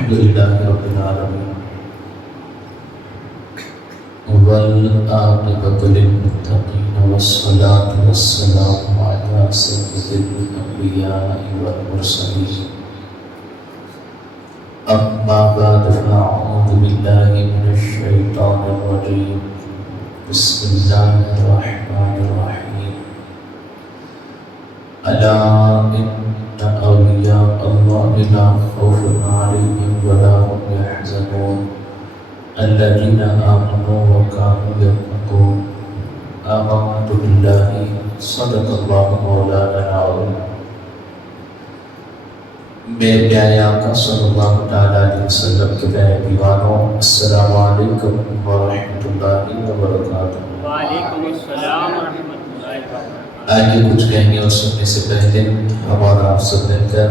الحمد لله رب العالمين والعاقبة للمتقين والصلاة والسلام على سيد الأنبياء والمرسلين أما بعد فأعوذ بالله من الشيطان الرجيم بسم الله الرحمن الرحيم ألا إن أولياء الله لا خوف عليهم ولا هم يحزنون الذين آمنوا وكانوا يتقون آمنت بالله صدق الله مولانا العظيم. میرے پیارے آقا صلی اللہ تعالیٰ علیہ وسلم کے پیارے دیوانوں، السلام علیکم ورحمۃ اللہ وبرکاتہ. وعلیکم السلام ورحمۃ اللہ وبرکاتہ. آگے کچھ کہیں گے اور سننے سے پہلے ہمارا آپ سب مل کر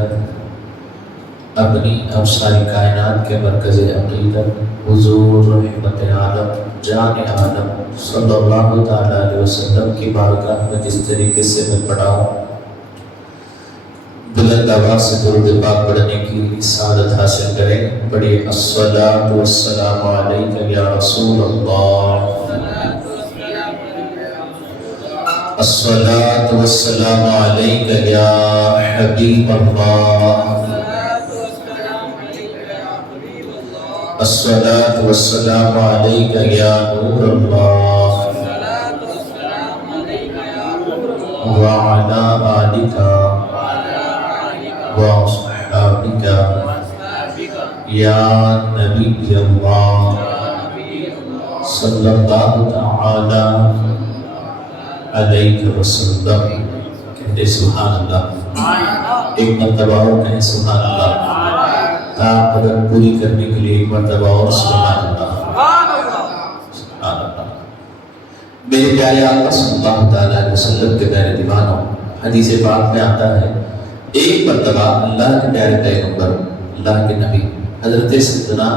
اپنی اب ساری کائنات کے مرکز عقیدت حضور رحمت عالم جان عالم صلی اللہ تعالیٰ علیہ وسلم کی بارگاہ میں جس طریقے سے میں پڑھا ہوں، بلند آواز سے درود پاک پڑھنے کی سعادت حاصل کریں. پڑھیے الصلاۃ والسلام علیک یا رسول اللہ، الصلاۃ والسلام علیک یا حبیب اللہ، الصلاۃ والسلام علیک یا نور اللہ، وعلی آلک وصحابک یا نبی اللہ صلی اللہ تعالی علیہ وسلم. کہتے سبحان اللہ. ایک مرتبہ اور کہیں سبحان اللہ. آپ اگر پوری کرنے کے لیے ایک مرتبہ اور سبحان اللہ. سبحان اللہ. میرے پیارے آقا صلی اللہ تعالیٰ علیہ وسلم کے پیارے دیوانوں، حدیث پاک میں آتا ہے ایک مرتبہ اللہ کے پیارے پیغمبر اللہ کے نبی حضرت سیدنا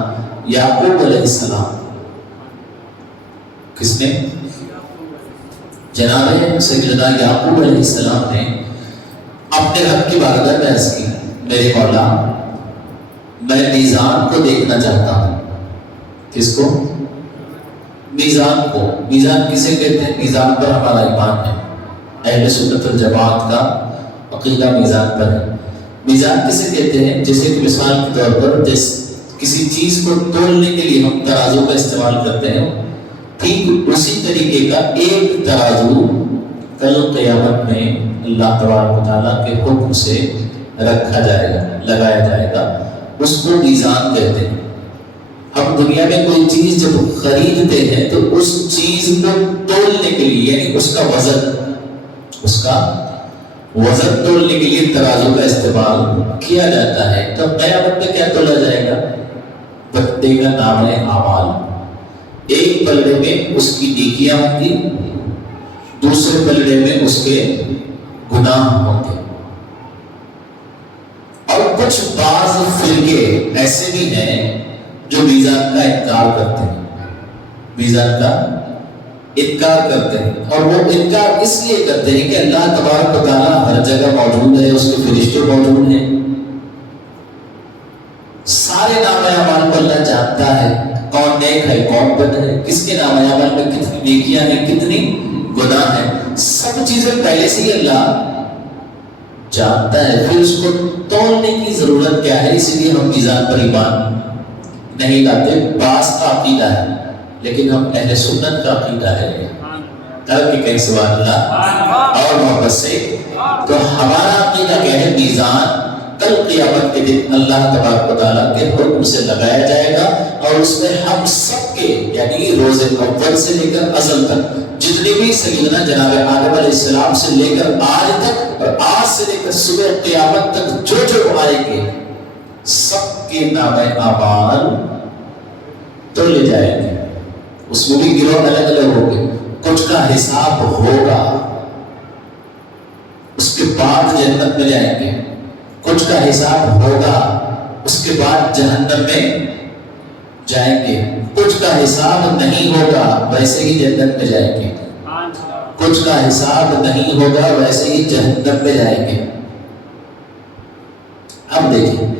یعقوب علیہ السلام، کس نے؟ جناب سیدنا یعقوب علیہ السلام نے اپنے رب کی بارگاہ میں عرض کی، میرے مولا میں میزان کو دیکھنا چاہتا ہوں. کس کو؟ میزان کو. میزان کسے کہتے ہیں؟ میزان پر ہمارا ایمان ہے. اہل سنت والجماعت کا عقیدہ میزان پر ہے. میزان کسے کہتے ہیں؟ جیسے کہ مثال کے طور پر کسی چیز کو تولنے کے لیے ہم ترازو کا استعمال کرتے ہیں، ٹھیک اسی طریقے کا ایک ترازو کل قیامت میں اللہ تبارک و تعالیٰ کے حکم سے رکھا جائے گا، لگایا جائے گا. اس کو میزان کہتے ہیں. ہم دنیا میں کوئی چیز جب خریدتے ہیں تو اس چیز کو تولنے کے لیے، یعنی اس کا وزن تولنے کے لیے ترازو کا استعمال کیا جاتا ہے. تو قیامت میں کیا تولا جائے گا؟ بندے کا نام ہے اعمال. ایک پلڑے میں اس کی نیکیاں ہوں گی، دوسرے پلڑے میں اس کے گناہ ہوں گے. اور کچھ بعض فرقے ایسے بھی ہیں جو میزان کا انکار کرتے ہیں، میزان کا انکار کرتے ہیں. اور وہ انکار اس لیے کرتے ہیں کہ اللہ تبارک و تعالیٰ ہر جگہ موجود ہے، اس کے فرشتے موجود ہیں، سارے نام اعمال کو اللہ جانتا ہے، کون نیک ہے کون بد ہے، کس کے نام اعمال میں کتنی نیکیاں ہیں کتنی گناہ ہیں، سب چیزیں پہلے سے ہی اللہ جانتا ہے. پھر اس کو تولنے کی ضرورت کیا ہے؟ اسی لیے ہم میزان پر ایمان نہیں لاتے. بعض کا عقیدہ ہے لیکن ہم اہل سنت کا عقیدہ ہے کہ کہیں سبحان اللہ اور محبت سے. تو ہمارا عقیدہ کیا ہے؟ میزان کل قیامت کے دن اللہ تبارک و تعالیٰ کے حکم سے لگایا جائے گا، اور اس میں ہم سب کے یعنی روز اول سے لے کر ازل تک جتنے بھی سیدنا جناب آدم علیہ السلام سے لے کر آج تک اور آج سے لے کر صبح قیامت تک جو آئیں گے سب کے نام اعمال تولے جائیں گے. اس میں بھی گروہ الگ الگ ہوں گے. کچھ کا حساب ہوگا، اس کے بعد جنت میں جائیں گے. کچھ کا حساب ہوگا، اس کے بعد جہنم میں جائیں گے. کچھ کا حساب نہیں ہوگا، ویسے ہی جنت میں جائیں گے. کچھ کا حساب نہیں ہوگا، ویسے ہی جہنم میں جائیں گے. اب دیکھیں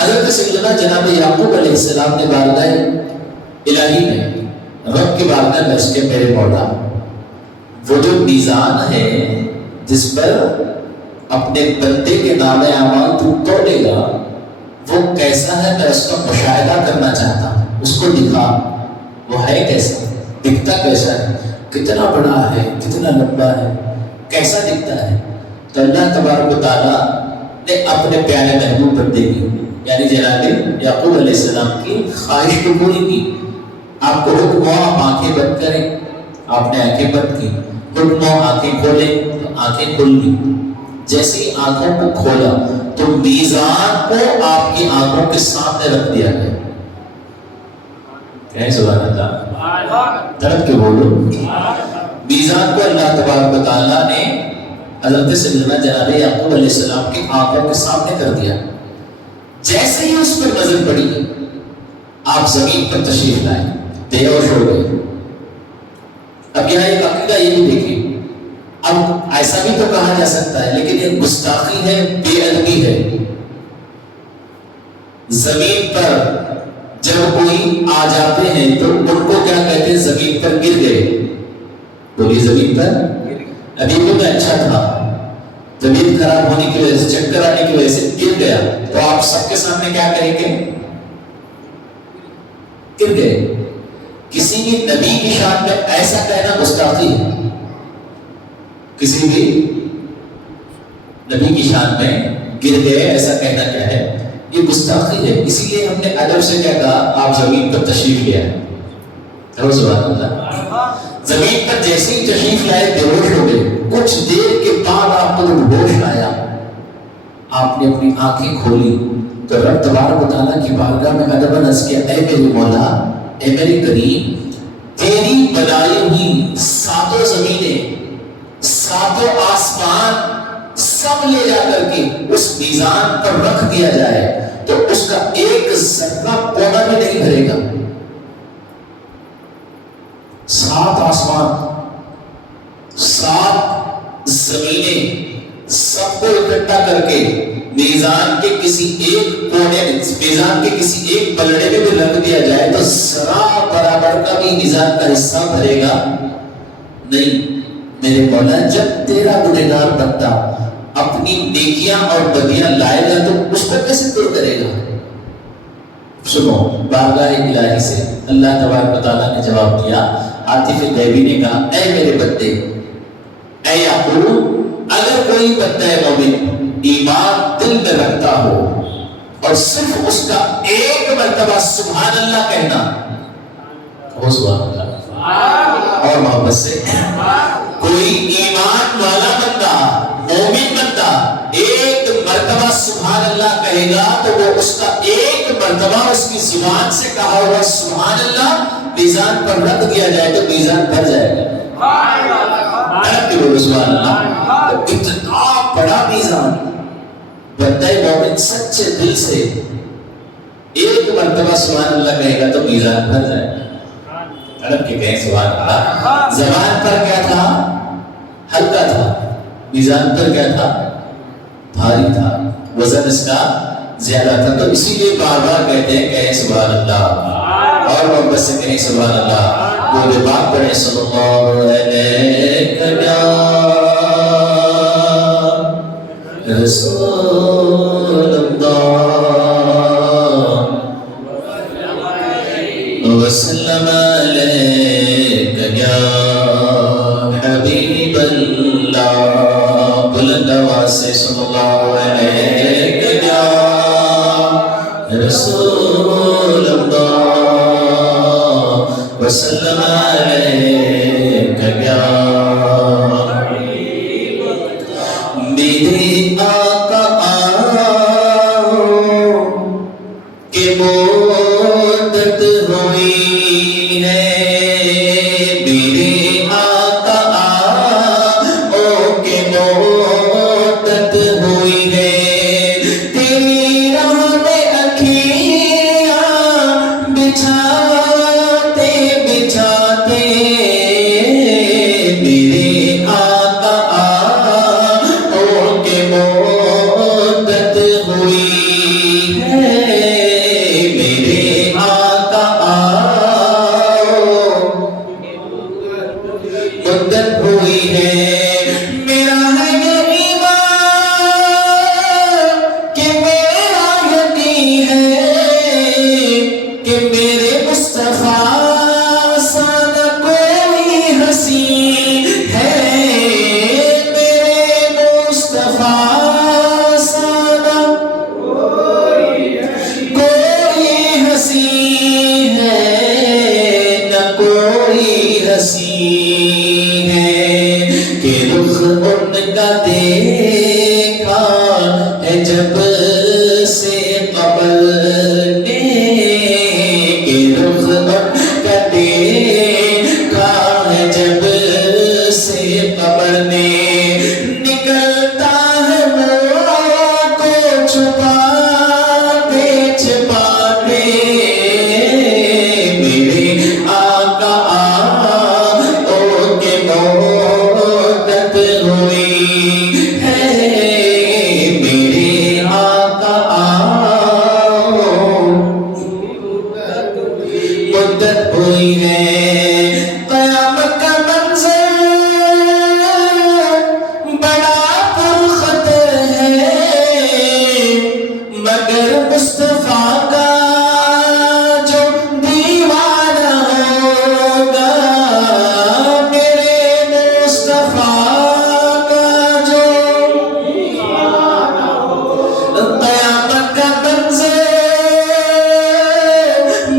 حضرت سیدنا جناب یعقوب علیہ السلام نے بارگاہ الہی میں رب کی بارگاہ میں اس کے میرے مولا وہ جو میزان ہے جس پر اپنے بندے کے نام اعمال تو تولے گا وہ کیسا ہے، میں اس کا مشاہدہ کرنا چاہتا ہوں، اس کو دکھا وہ ہے کیسا، دکھتا کیسا ہے، کتنا بڑا ہے، کتنا لمبا ہے، کیسا دکھتا ہے۔ تو اللہ تبارک و تعالیٰ نے اپنے پیارے محبوب بندے کی یعنی جناب یعقوب علیہ السلام کی خواہش کو پوری کی۔ آپ کو حکم ہو آپ آنکھیں بند کریں، آپ نے آنکھیں بند کی، حکم ہو آنکھیں کھولیں تو آنکھیں کھل لی۔ جیسے ہی آنکھوں کو کھولا تو میزان کو آپ کی آنکھوں کے سامنے رکھ دیا گیا۔ کہیں سبحان اللہ، تڑپ کے بولو۔ میزان کو اللہ تبارک و تعالیٰ نے حضرت سیدنا جناب یعقوب علیہ السلام کی آنکھوں کے سامنے کر دیا۔ جیسے ہی اس پر نظر پڑی آپ زمین پر تشریف لائے، بے ہوش ہو گئے۔ اب یہاں ایک عقیدہ یہ بھی دیکھیں، اب ایسا بھی تو کہا جا سکتا ہے لیکن یہ گستاخی ہے، بے ادبی ہے۔ زمین پر جب کوئی آ جاتے ہیں تو ان کو کیا کہتے ہیں؟ زمین پر گر گئے۔ بولیے زمین پر، ابھی تو میں اچھا تھا، طبیعت خراب ہونے کی وجہ سے، چکر آنے کی وجہ سے گر گیا، تو آپ سب کے سامنے کیا کہیں گے؟ گر گئے۔ کسی بھی نبی کی شان میں ایسا کہنا گستاخی ہے۔ کسی بھی نبی کی شان میں گر گئے ایسا کہنا کیا ہے؟ یہ گستاخی ہے۔ اسی لیے ہم نے ادب سے کیا کہا؟ آپ زمین پر تشریف لے آئے۔ سبحان اللہ۔ زمین پر جیسے ہی تشریف لائے بے ہوش ہو گئے۔ کچھ دیر کے بعد آپ کو جب ہوش آیا، آپ نے اپنی آنکھیں کھولی تو رب تبارک و تعالیٰ کی بارگاہ میں ادب عرض کیا، اے میرے مولا، اے میرے کریم، تیری بنائی ہوئی ساتوں زمینیں، ساتوں آسمان سب لے جا کر کے اس میزان پر رکھ دیا جائے تو اس کا ایک ذرہ کونا بھی نہیں بھرے گا۔ 7 آسمان، 7 زمینیں سب کو اکٹھا کر کے میزان کے کسی ایک کونے میں، میزان کے کسی ایک پلڑے میں بھی رکھ دیا جائے تو ذرا برابر کا بھی میزان کا حصہ بھرے گا نہیں۔ میرے مولا، جب تیرا گنہگار بندہ اپنی نیکیاں اور بدیاں لائے گا تو اس کو کیسے دور کرے گا؟ سنو، بارگاہ الہی سے اللہ تبارک و تعالیٰ نے جواب دیا۔ عاطف غیبی نے کہا، اے میرے بندے، اے یعقوب، اگر کوئی بندہ مومن ایمان دل میں رکھتا ہو اور صرف اس کا ایک مرتبہ سبحان اللہ کہنا، وہ سبحان اللہ اور محبت سے، کوئی ایمان والا بندہ، مومن بندہ ایک مرتبہ سبحان اللہ کہے گا تو وہ اس کا ایک مرتبہ اس کی زبان سے کہا ہوا سبحان اللہ میزان پر رکھ دیا جائے تو میزان بھر جائے گا۔ سبحان اللہ، اتنا بڑا میزان، بندہ مومن سچے دل سے ایک مرتبہ سبحان اللہ کہے گا تو میزان بھر جائے گا۔ عرب کے کہیں سبحان اللہ۔ زبان پر کیا تھا؟ ہلکا تھا، میزان پر کیا تھا؟ بھاری تھا، وزن اس کا زیادہ تھا۔ تو اسی لیے بار بار کہتے ہیں کہیں سبحان اللہ اور محبت سے کہیں سبحان اللہ۔ وہ بات پڑھیں صلی اللہ علیہ رسول اللہ وسلم علیک یا حبیب اللہ، بلند آواز سے صلی اللہ علیہ یا رسول اللہ وسلم علیک یا میرے آقا آؤ کہ مدت ہوئی ہے، میرے آقا آؤ کہ مدت ہوئی ہے، تیری راہ میں اکھیاں بچھاتے بچھاتے میرے آقا آؤ کہ مدت ہوئی ہے۔ مصطفیٰ سا نہ کوئی حسین ہے، میرے مصطفیٰ سا نہ کوئی حسین ہے، نہ کوئی حسین ہے، کہ رخ ان کا دیکھا ہے جب سے قبل نے، کہ رخ ان کا دیکھا ہے جب سے قبر نے، نکلتا ہے منہ کو چھپاتے چھپاتے، میرے آقا آؤ کے مدت ہوئی ہے، میرے آقا آؤ مدت ہوئی ہے، قیامت کا منظر بڑا پرخطر ہے، مگر مصطفیٰ کا جو دیوانہ ہوگا، میرے مصطفیٰ کا جو قیامت کا منظر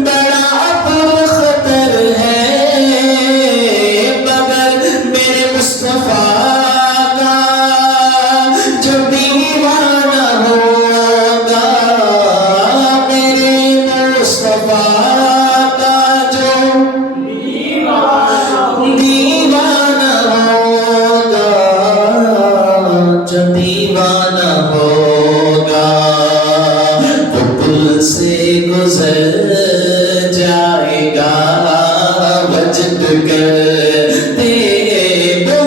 بڑا پرخطر ہے، مگر میرے مصطفیٰ کا جو دیوانہ ہوگا، میرے مصطفیٰ کا جو دیوانہ ہوگا، جو دیوانہ ہوگا، وہ پل سے گزر جائے گا وجد کرتے، وہ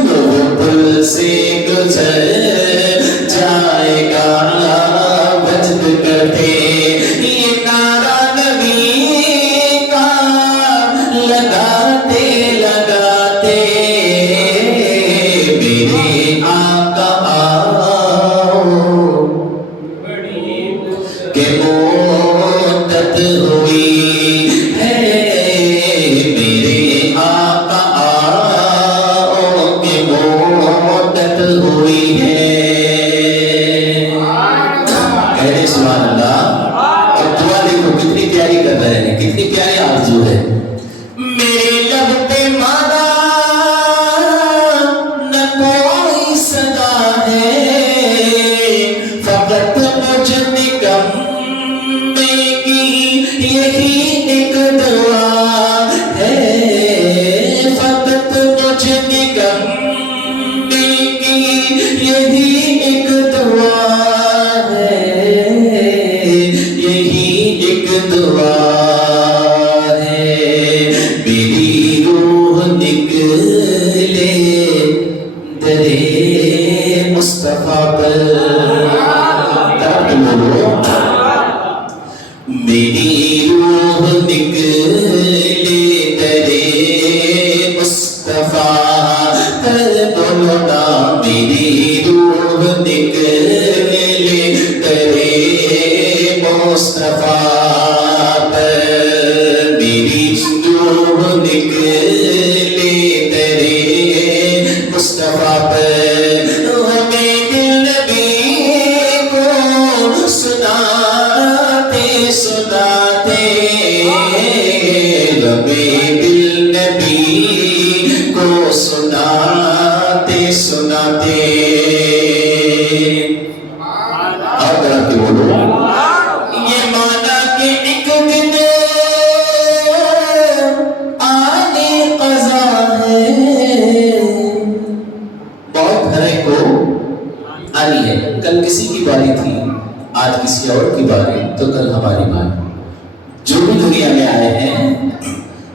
پل سے گزر جائے گا وجد کرتے، یہ نعرہ نبی کا لگاتے لگاتے، میرے آقا آؤ کہ مدت ہوئی ہے، میرے آقا آؤ کہ مدت ہوئی ہے، کہنے سبحان اللہ، اور دعا دیکھو کتنی پیاری کر رہے ہیں، کتنی پیاری آرزو ہے، میرے لب پہ مانا نہ کوئی صدا ہے، فقط مجھ نکمے کی یہی ایک دعا ہے، فقط مجھ نکمے کی یہی ایک دعا ہے، یہی ایک دعا ہے، میری روح نکلے درے مصطفیٰ پر، میری روح نکلے درے مصطفیٰ پر، بولو نا میری روح نکلے درے مصطفیٰ پر، میری روح نکلے درے مصطفیٰ پر، ہمیں دل نبی کو سناتے سناتے، ہمیں دل نبی کو سناتے سناتے، آپ ذرا کہ بولو، یہ مانا کہ ایک دن آنے قضا ہے، بہت گھرے کو آنی ہے، کل کسی کی باری تھی، آج کسی اور کی باری، تو کل ہماری باری، جو بھی دنیا میں آئے ہیں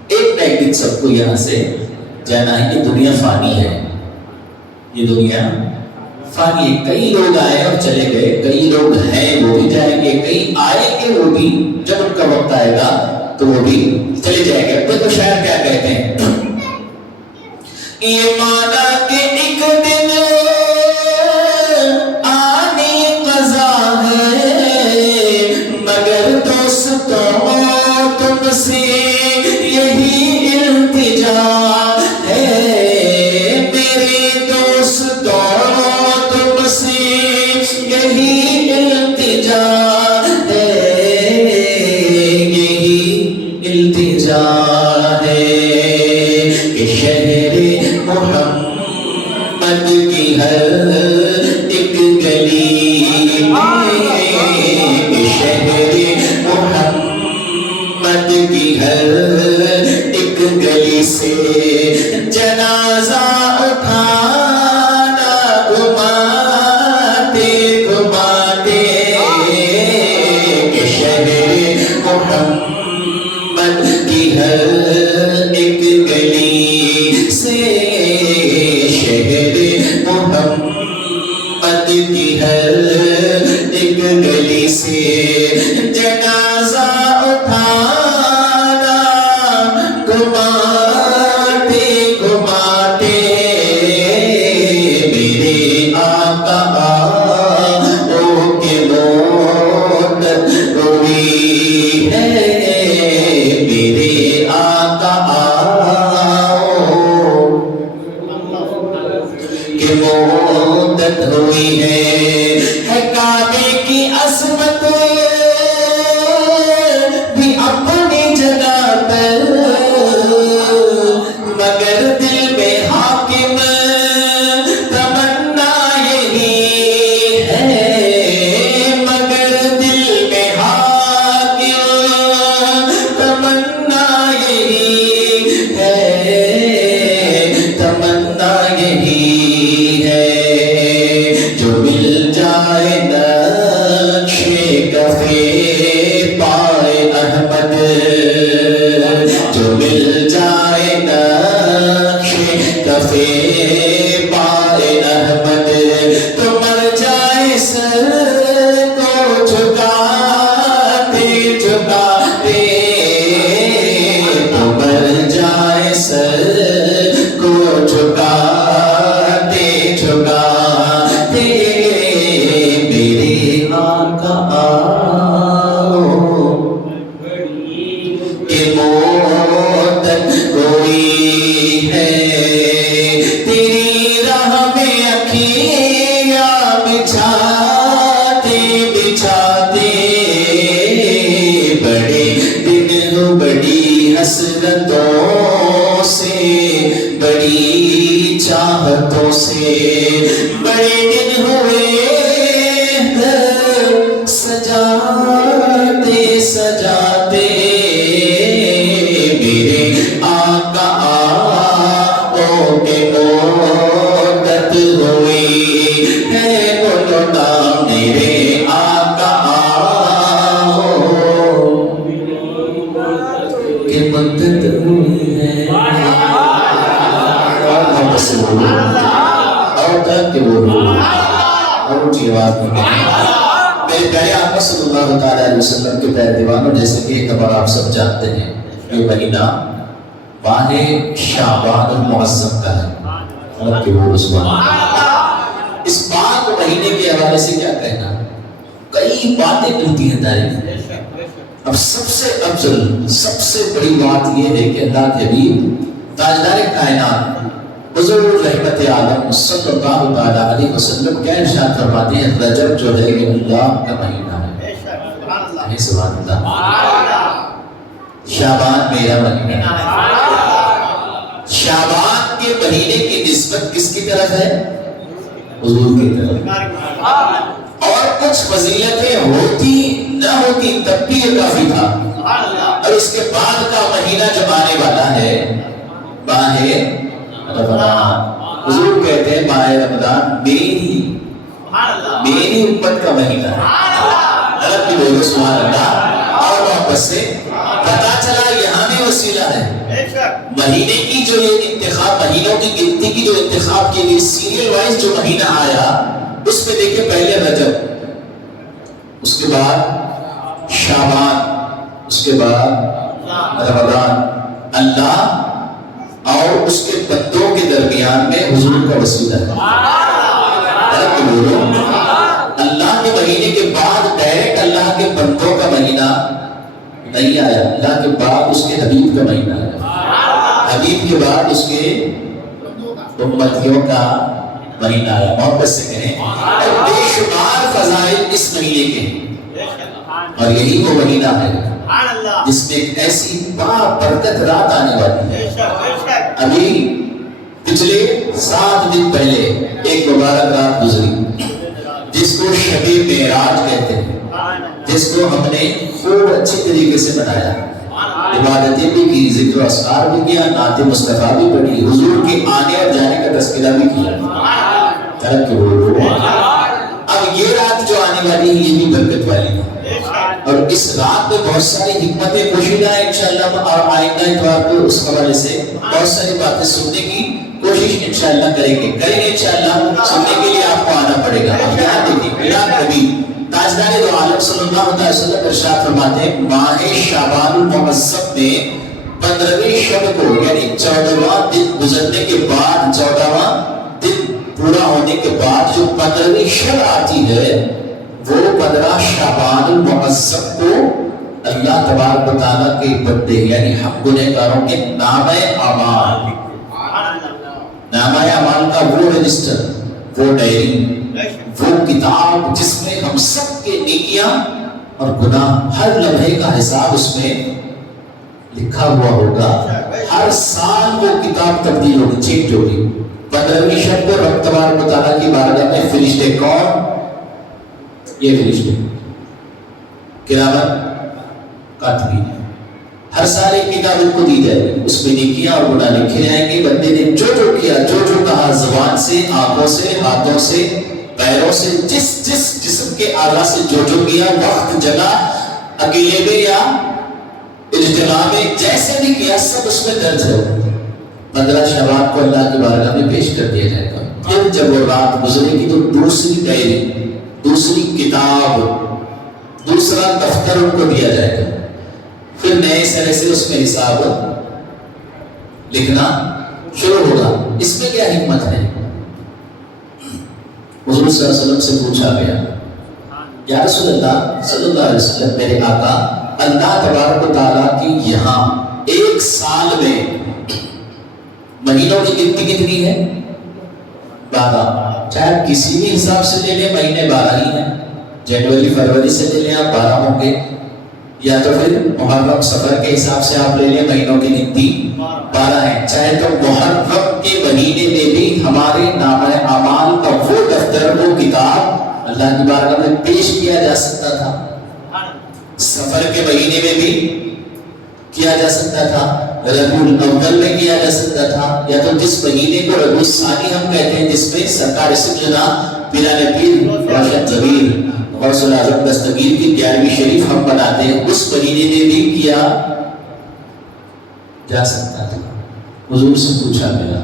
ایک نہ ایک دن سب کو یہاں سے جانا ہے، یہ دنیا فانی ہے، یہ دنیا فانی ہے، کئی لوگ آئے اور چلے گئے، کئی لوگ ہیں وہ بھی جائیں گے، کئی آئیں گے وہ بھی، جب ان کا وقت آئے گا تو وہ بھی چلے جائیں گے، اب تو شاعر کیا کہتے ہیں، یہ مانا کہ ایک دن آنے قضا ہے، مگر دوستوں تم سے سجا ہے کہ شہر محمد کی ہر ایک گلی میں، کہ شہر محمد کی ہر ایک گلی سے جنازہ اٹھانا گھماتے گھماتے، کہ شہر محمد کی ہر ایک گلی سے، شہر محمد کی ہر ایک گلی سے جنازہ اٹھانا گھماتے گھماتے، میرے آقا آؤ کہ موت روئی ہے، میرے آقا آؤ کہ موت ہوئی ہے کعبے کی عظمت بھی اپنی جگہ پر، مگر دل میں حاکم تمنا یہی ہے، مگر دل میں حاکم تمنا یہی ہے، تمنا یہی ہے، جو مل جائے نقش کفے پائے احمد، جو مل جائے نقش کفے پائے احمد، تو مر جائے سر کو جھکاتے جھکاتے، تو مر جائے سر کو جھکاتے جھکاتے، میرے آقا آؤ کہ موت کوئی ہے، تیری راہ میں اکھیاں بچھاتے بچھاتے، بڑے دن بڑی حسرتوں سے، بڑی چاہتوں سے، بڑے دن ہوئے سجاتے سجاتے، میرے آقا آؤ کہ موت ہوئی ہے، بولو نا میرے آقا آؤ کہ مدت ہوئی ہے، اور محبت سے بولو، اور تک کہ بولو، اور اونچی آواز میں کہیں میرے پیارے آقا صلی اللہ تعالیٰ علیہ وسلم کے پیارے دیوانوں، جیسے کہ ایک بار آپ سب جانتے ہیں یہ مہینہ ماہ شعبان المعظم کا ہے، اللہ کی وہ رسوان، اس پاک مہینے کے حوالے سے کیا کہنا، کئی باتیں ملتی ہیں تاریخ میں، اب سب سے افضل سب سے بڑی بات یہ ہے کہ اللہ کے حبیب تاجدار کائنات حضور رحمت عالم صلی اللہ تعالیٰ علیہ وسلم کیا ارشاد فرماتے ہیں، رجب جو ہے یہ اللہ کا مہینہ ہے، سبحان اللہ، شعبان میرا مہینہ ہے، شعبان کے مہینے کی نسبت کس کی طرف ہے، حضور کی طرف، اور کچھ فضیلتیں ہوتی نہ ہوتی تب بھی یہ کافی تھا، اور اس کے بعد کا مہینہ جو آنے والا ہے ماہ رمضان، حضور کہتے ہیں ماہ رمضان میری امت کا مہینہ ہے، غلط بھی بولو سبحان اللہ، اور واپس سے پتا چلا یہاں بھی وسیلہ ہے، مہینے کی جو یہ انتخاب، مہینوں کی گنتی کی جو انتخاب کے لیے سیریل وائز جو مہینہ آیا، اس میں دیکھیں پہلے رجب، اس کے بعد شعبان، اس کے بعد رمضان، اللہ اور اس کے بندوں کے درمیان میں حضور کا وسیلہ ہے، اللہ کے مہینے کے بعد ڈائریکٹ اللہ کے بندوں کا مہینہ نہیں آیا، اللہ کے بعد اس کے حبیب کا مہینہ آیا، حبیب کے بعد اس کے امتیوں کا مہینہ آیا، محبت سے کہیں، اور بے شمار فضائل اس مہینے کے، اور یہی وہ مہینہ ہے جس میں ایک ایسی بابرکت رات آنے والی ہے. ابھی پچھلے 7 دن پہلے ایک مبارک رات گزری جس کو شب معراج کہتے ہیں، جس کو ہم نے خوب اچھی طریقے سے منایا، عبادتیں بھی کی، ذکر و اذکار بھی کیا، نعت مصطفیٰ بھی پڑھی، حضور کے آنے اور جانے کا تذکرہ بھی کیا. اب یہ رات جو آنے والی ہے یہ بھی برکت والی ہے، اور اس رات میں بہت ساری حکمتیں پوشیدہ ہیں انشاءاللہ، اور آئندہ اتوار کو اس حوالے سے بہت ساری باتیں سننے کی کوشش انشاءاللہ کریں گے انشاءاللہ. سننے کے لیے آپ کو آنا پڑے گا. اب یہاں دیکھیں میلاد نبی تاجدار دو عالم صلی اللہ علیہ وسلم ارشاد فرماتے ہیں ماہ شعبان المعظم میں 15ویں شب کو یعنی 14واں دن گزرنے کے بعد، 14واں دن پورا ہونے کے بعد جو 15ویں شب آتی ہے وہ 15 شعبان المعظم کو اللہ تبارک و تعالیٰ کے بندے یعنی ہم گنہگاروں کے نامہ اعمال کا وہ رجسٹر، وہ ڈائری، وہ کتاب جس میں ہم سب کے نیکیاں اور گناہ ہر لمحے کا حساب اس میں لکھا ہوا ہوگا. ہر سال وہ کتاب تبدیل ہوگی، چینج ہوگی. 15ویں شب کو رب تبارک و تعالیٰ کی بارگاہ میں فرشتے کون؟ یہ فرشتے کرامت کاتبین، ہر سال ایک کتاب ان کو دی جائے گی، اس میں نیکیاں اور گناہ لکھے جائیں گے. بندے نے جو جو کیا، جو جو کہا، زبان سے، آنکھوں سے، ہاتھوں سے، پیروں سے، جس جسم کے اعضاء سے جو جو کیا، وقت جگہ اکیلے میں یا اجتماع میں جیسے بھی کیا، سب اس میں درج ہے. 15 شعبان کو اللہ کی بارگاہ میں پیش کر دیا جائے گا. پھر جب وہ رات گزرے گی تو دوسری ڈائری، دوسری کتاب، دوسرا دفتر ان کو دیا جائے گا. پھر نئے سرے سے اس میں حساب لکھنا شروع ہوگا. اس میں کیا حکمت ہے؟ حضور صلی اللہ علیہ وسلم سے پوچھا گیا یا رسول اللہ صلی اللہ علیہ وسلم میرے آقا، اللہ تبارک و تعالیٰ کی یہاں ایک سال میں مہینوں کی گنتی کتنی ہے؟ 12. چاہے کسی بھی حساب سے لے لیں مہینے 12 ہی ہیں. جنوری فروری سے لے لیں آپ 12 ہوں گے، یا تو پھر محرم سفر کے حساب سے آپ لے لیں مہینوں کی گنتی 12 ہے. چاہے تو محرم کے مہینے میں بھی ہمارے نامہ اعمال کا وہ دفتر، وہ کتاب اللہ کی بارگاہ میں پیش کیا جا سکتا تھا. سفر کے مہینے میں بھی کیا جا سکتا تھا، ربیع الاول میں کیا جا سکتا تھا، یا تو جس مہینے کو ربیع الثانی ہم کہتے ہیں جس میں سرکار سیدنا پیران پیر روشن ضمیر غوث الاعظم دستگیر کی 11ویں شریف ہم بناتے ہیں، اس مہینے میں بھی کیا جا سکتا تھا. حضور سے پوچھا گیا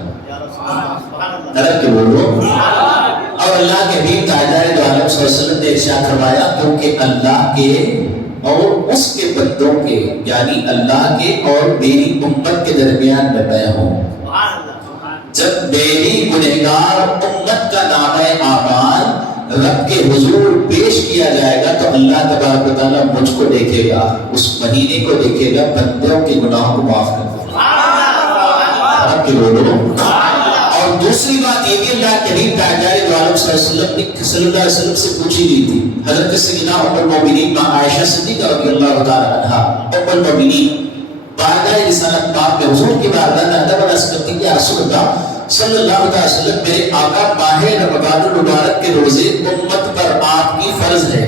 طرف کے بولو، اور اللہ کے حبیب تاجدار دو عالم صلی اللہ علیہ وسلم نے ارشاد فرمایا کیونکہ اللہ کے اور اس کے بندوں کے یعنی اللہ کے اور میری امت کے درمیان میں ہوں. جب میری گنہگار امت کا نامہ اعمال رب کے حضور پیش کیا جائے گا تو اللہ تبارک و تعالیٰ مجھ کو دیکھے گا، اس مہینے کو دیکھے گا، بندوں کے گناہوں کو معاف کر دے گا. اور دوسری بات یہ بھی اللہ کے حبیب تاجدار دو عالم صلی اللہ علیہ وسلم سے پوچھی گئی تھی. حضرت سیدنا ام المؤمنین ماں عائشہ صدیقہ رضی اللہ تعالی عنہا ام المؤمنین بارگاہ رسالت پاک میں حضور کی بارگاہ میں ادب عرض کرتی کہ رسول اللہ صلی اللہ علیہ وسلم میرے آقا ماہ رمضان المبارک کے روزے امت پر آپ کی فرض ہے.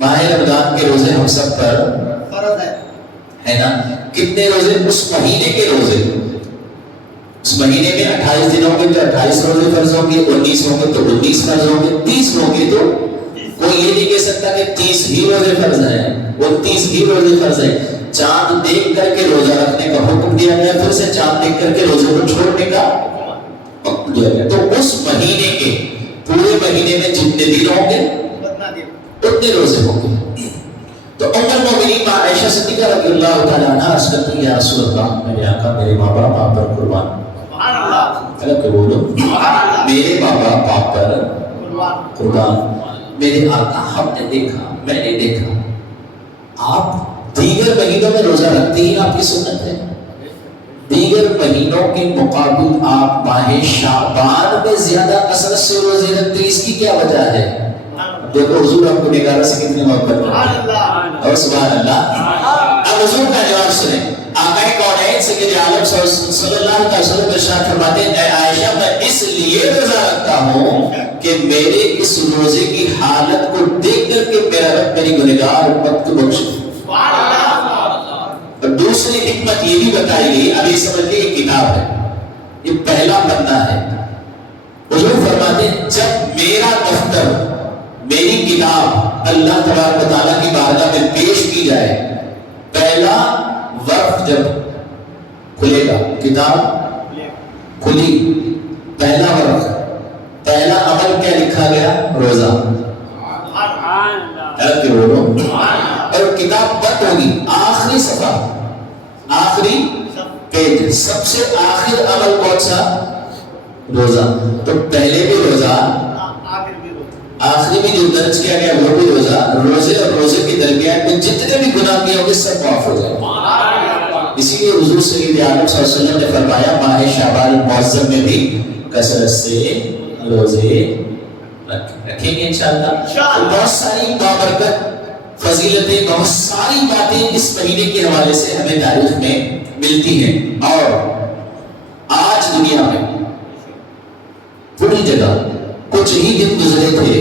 ماہ رمضان کے روزے ہم سب پر فرض ہے نا. کتنے روزے؟ اس مہینے کے روزے. اس مہینے میں 28 دن ہوں گے تو 28 روزے فرض ہوں گے، 19 ہوں گے تو 19 فرض ہوں گے، 30 ہوں گے تو کوئی یہ نہیں کہہ سکتا کہ 30 ہی روزے فرض ہیں، 29 ہی روزے فرض ہیں. چاند دیکھ کر کے روزہ رکھنے کا حکم دیا گیا، پھر سے چاند دیکھ کر کے روزے کو چھوڑنے کا حکم دیا گیا. تو اس مہینے کے پورے مہینے میں جتنے دن ہوں گے اتنے روزے ہوں گے. تو ام المؤمنین ماں عائشہ صدیقہ رضی اللہ تعالی عنہا عرض کرتی ہے یا رسول اللہ میرے آقا میرے ماں باپ آپ پر قربان. الگ کہ بولو میرے ماں باپ آپ پر قربان. میرے آقا ہم نے دیکھا، میں نے دیکھا آپ دیگر مہینوں میں روزہ رکھتے ہی آپ کی سنت ہے، دیگر مہینوں کے مقابل آپ ماہ شعبان میں زیادہ کثرت سے روزے رکھتے ہیں. اس کی کیا وجہ ہے؟ دیکھو حضور ہم کو نگارہ سے کتنی محبت کرتے ہیں، اور سبحان اللہ۔ اب حضور کا جواب سنیں، آقا کونین سید عالم صلی اللہ علیہ وسلم ارشاد فرماتے ہیں اے عائشہ میں اس لیے روزہ رکھتا ہوں کہ میرے اس روزے کی حالت کو دیکھ کر کے میرا رب میری گنہگار امت کو بخشے۔ اور دوسری حکمت یہ بھی بتائی گئی، اب یہ سمجھ لیے یہ کتاب ہے، یہ پہلا پنا ہے۔ حضور فرماتے ہیں جب میرا دفتر میری کتاب اللہ تبارک و تعالیٰ کی بارگاہ میں پیش کی جائے، پہلا ورق جب کھلے گا، کتاب کھلی، پہلا ورق، پہلا عمل کیا لکھا گیا؟ روزہ۔ اور کتاب بند ہوگی، آخری صفحہ، آخری پیج، سب سے آخر عمل کون سا؟ روزہ۔ تو پہلے بھی روزہ، آخری میں جو درج کیا گیا وہ بھی روزہ، روزے اور روزے کے درمیان میں جتنے بھی گناہ کیے ہوں گے سب معاف ہو جائیں گے۔ اسی لیے حضور سید عالم صلی اللہ علیہ وسلم نے فرمایا ماہ شعبان المعظم میں بھی کثرت سے روزے رکھیں گے انشاءاللہ۔ بہت ساری بابرکت فضیلتیں، بہت ساری باتیں اس مہینے کے حوالے سے ہمیں تاریخ میں ملتی ہیں، اور آج دنیا میں پوری جگہ کچھ ہی دن گزرے تھے،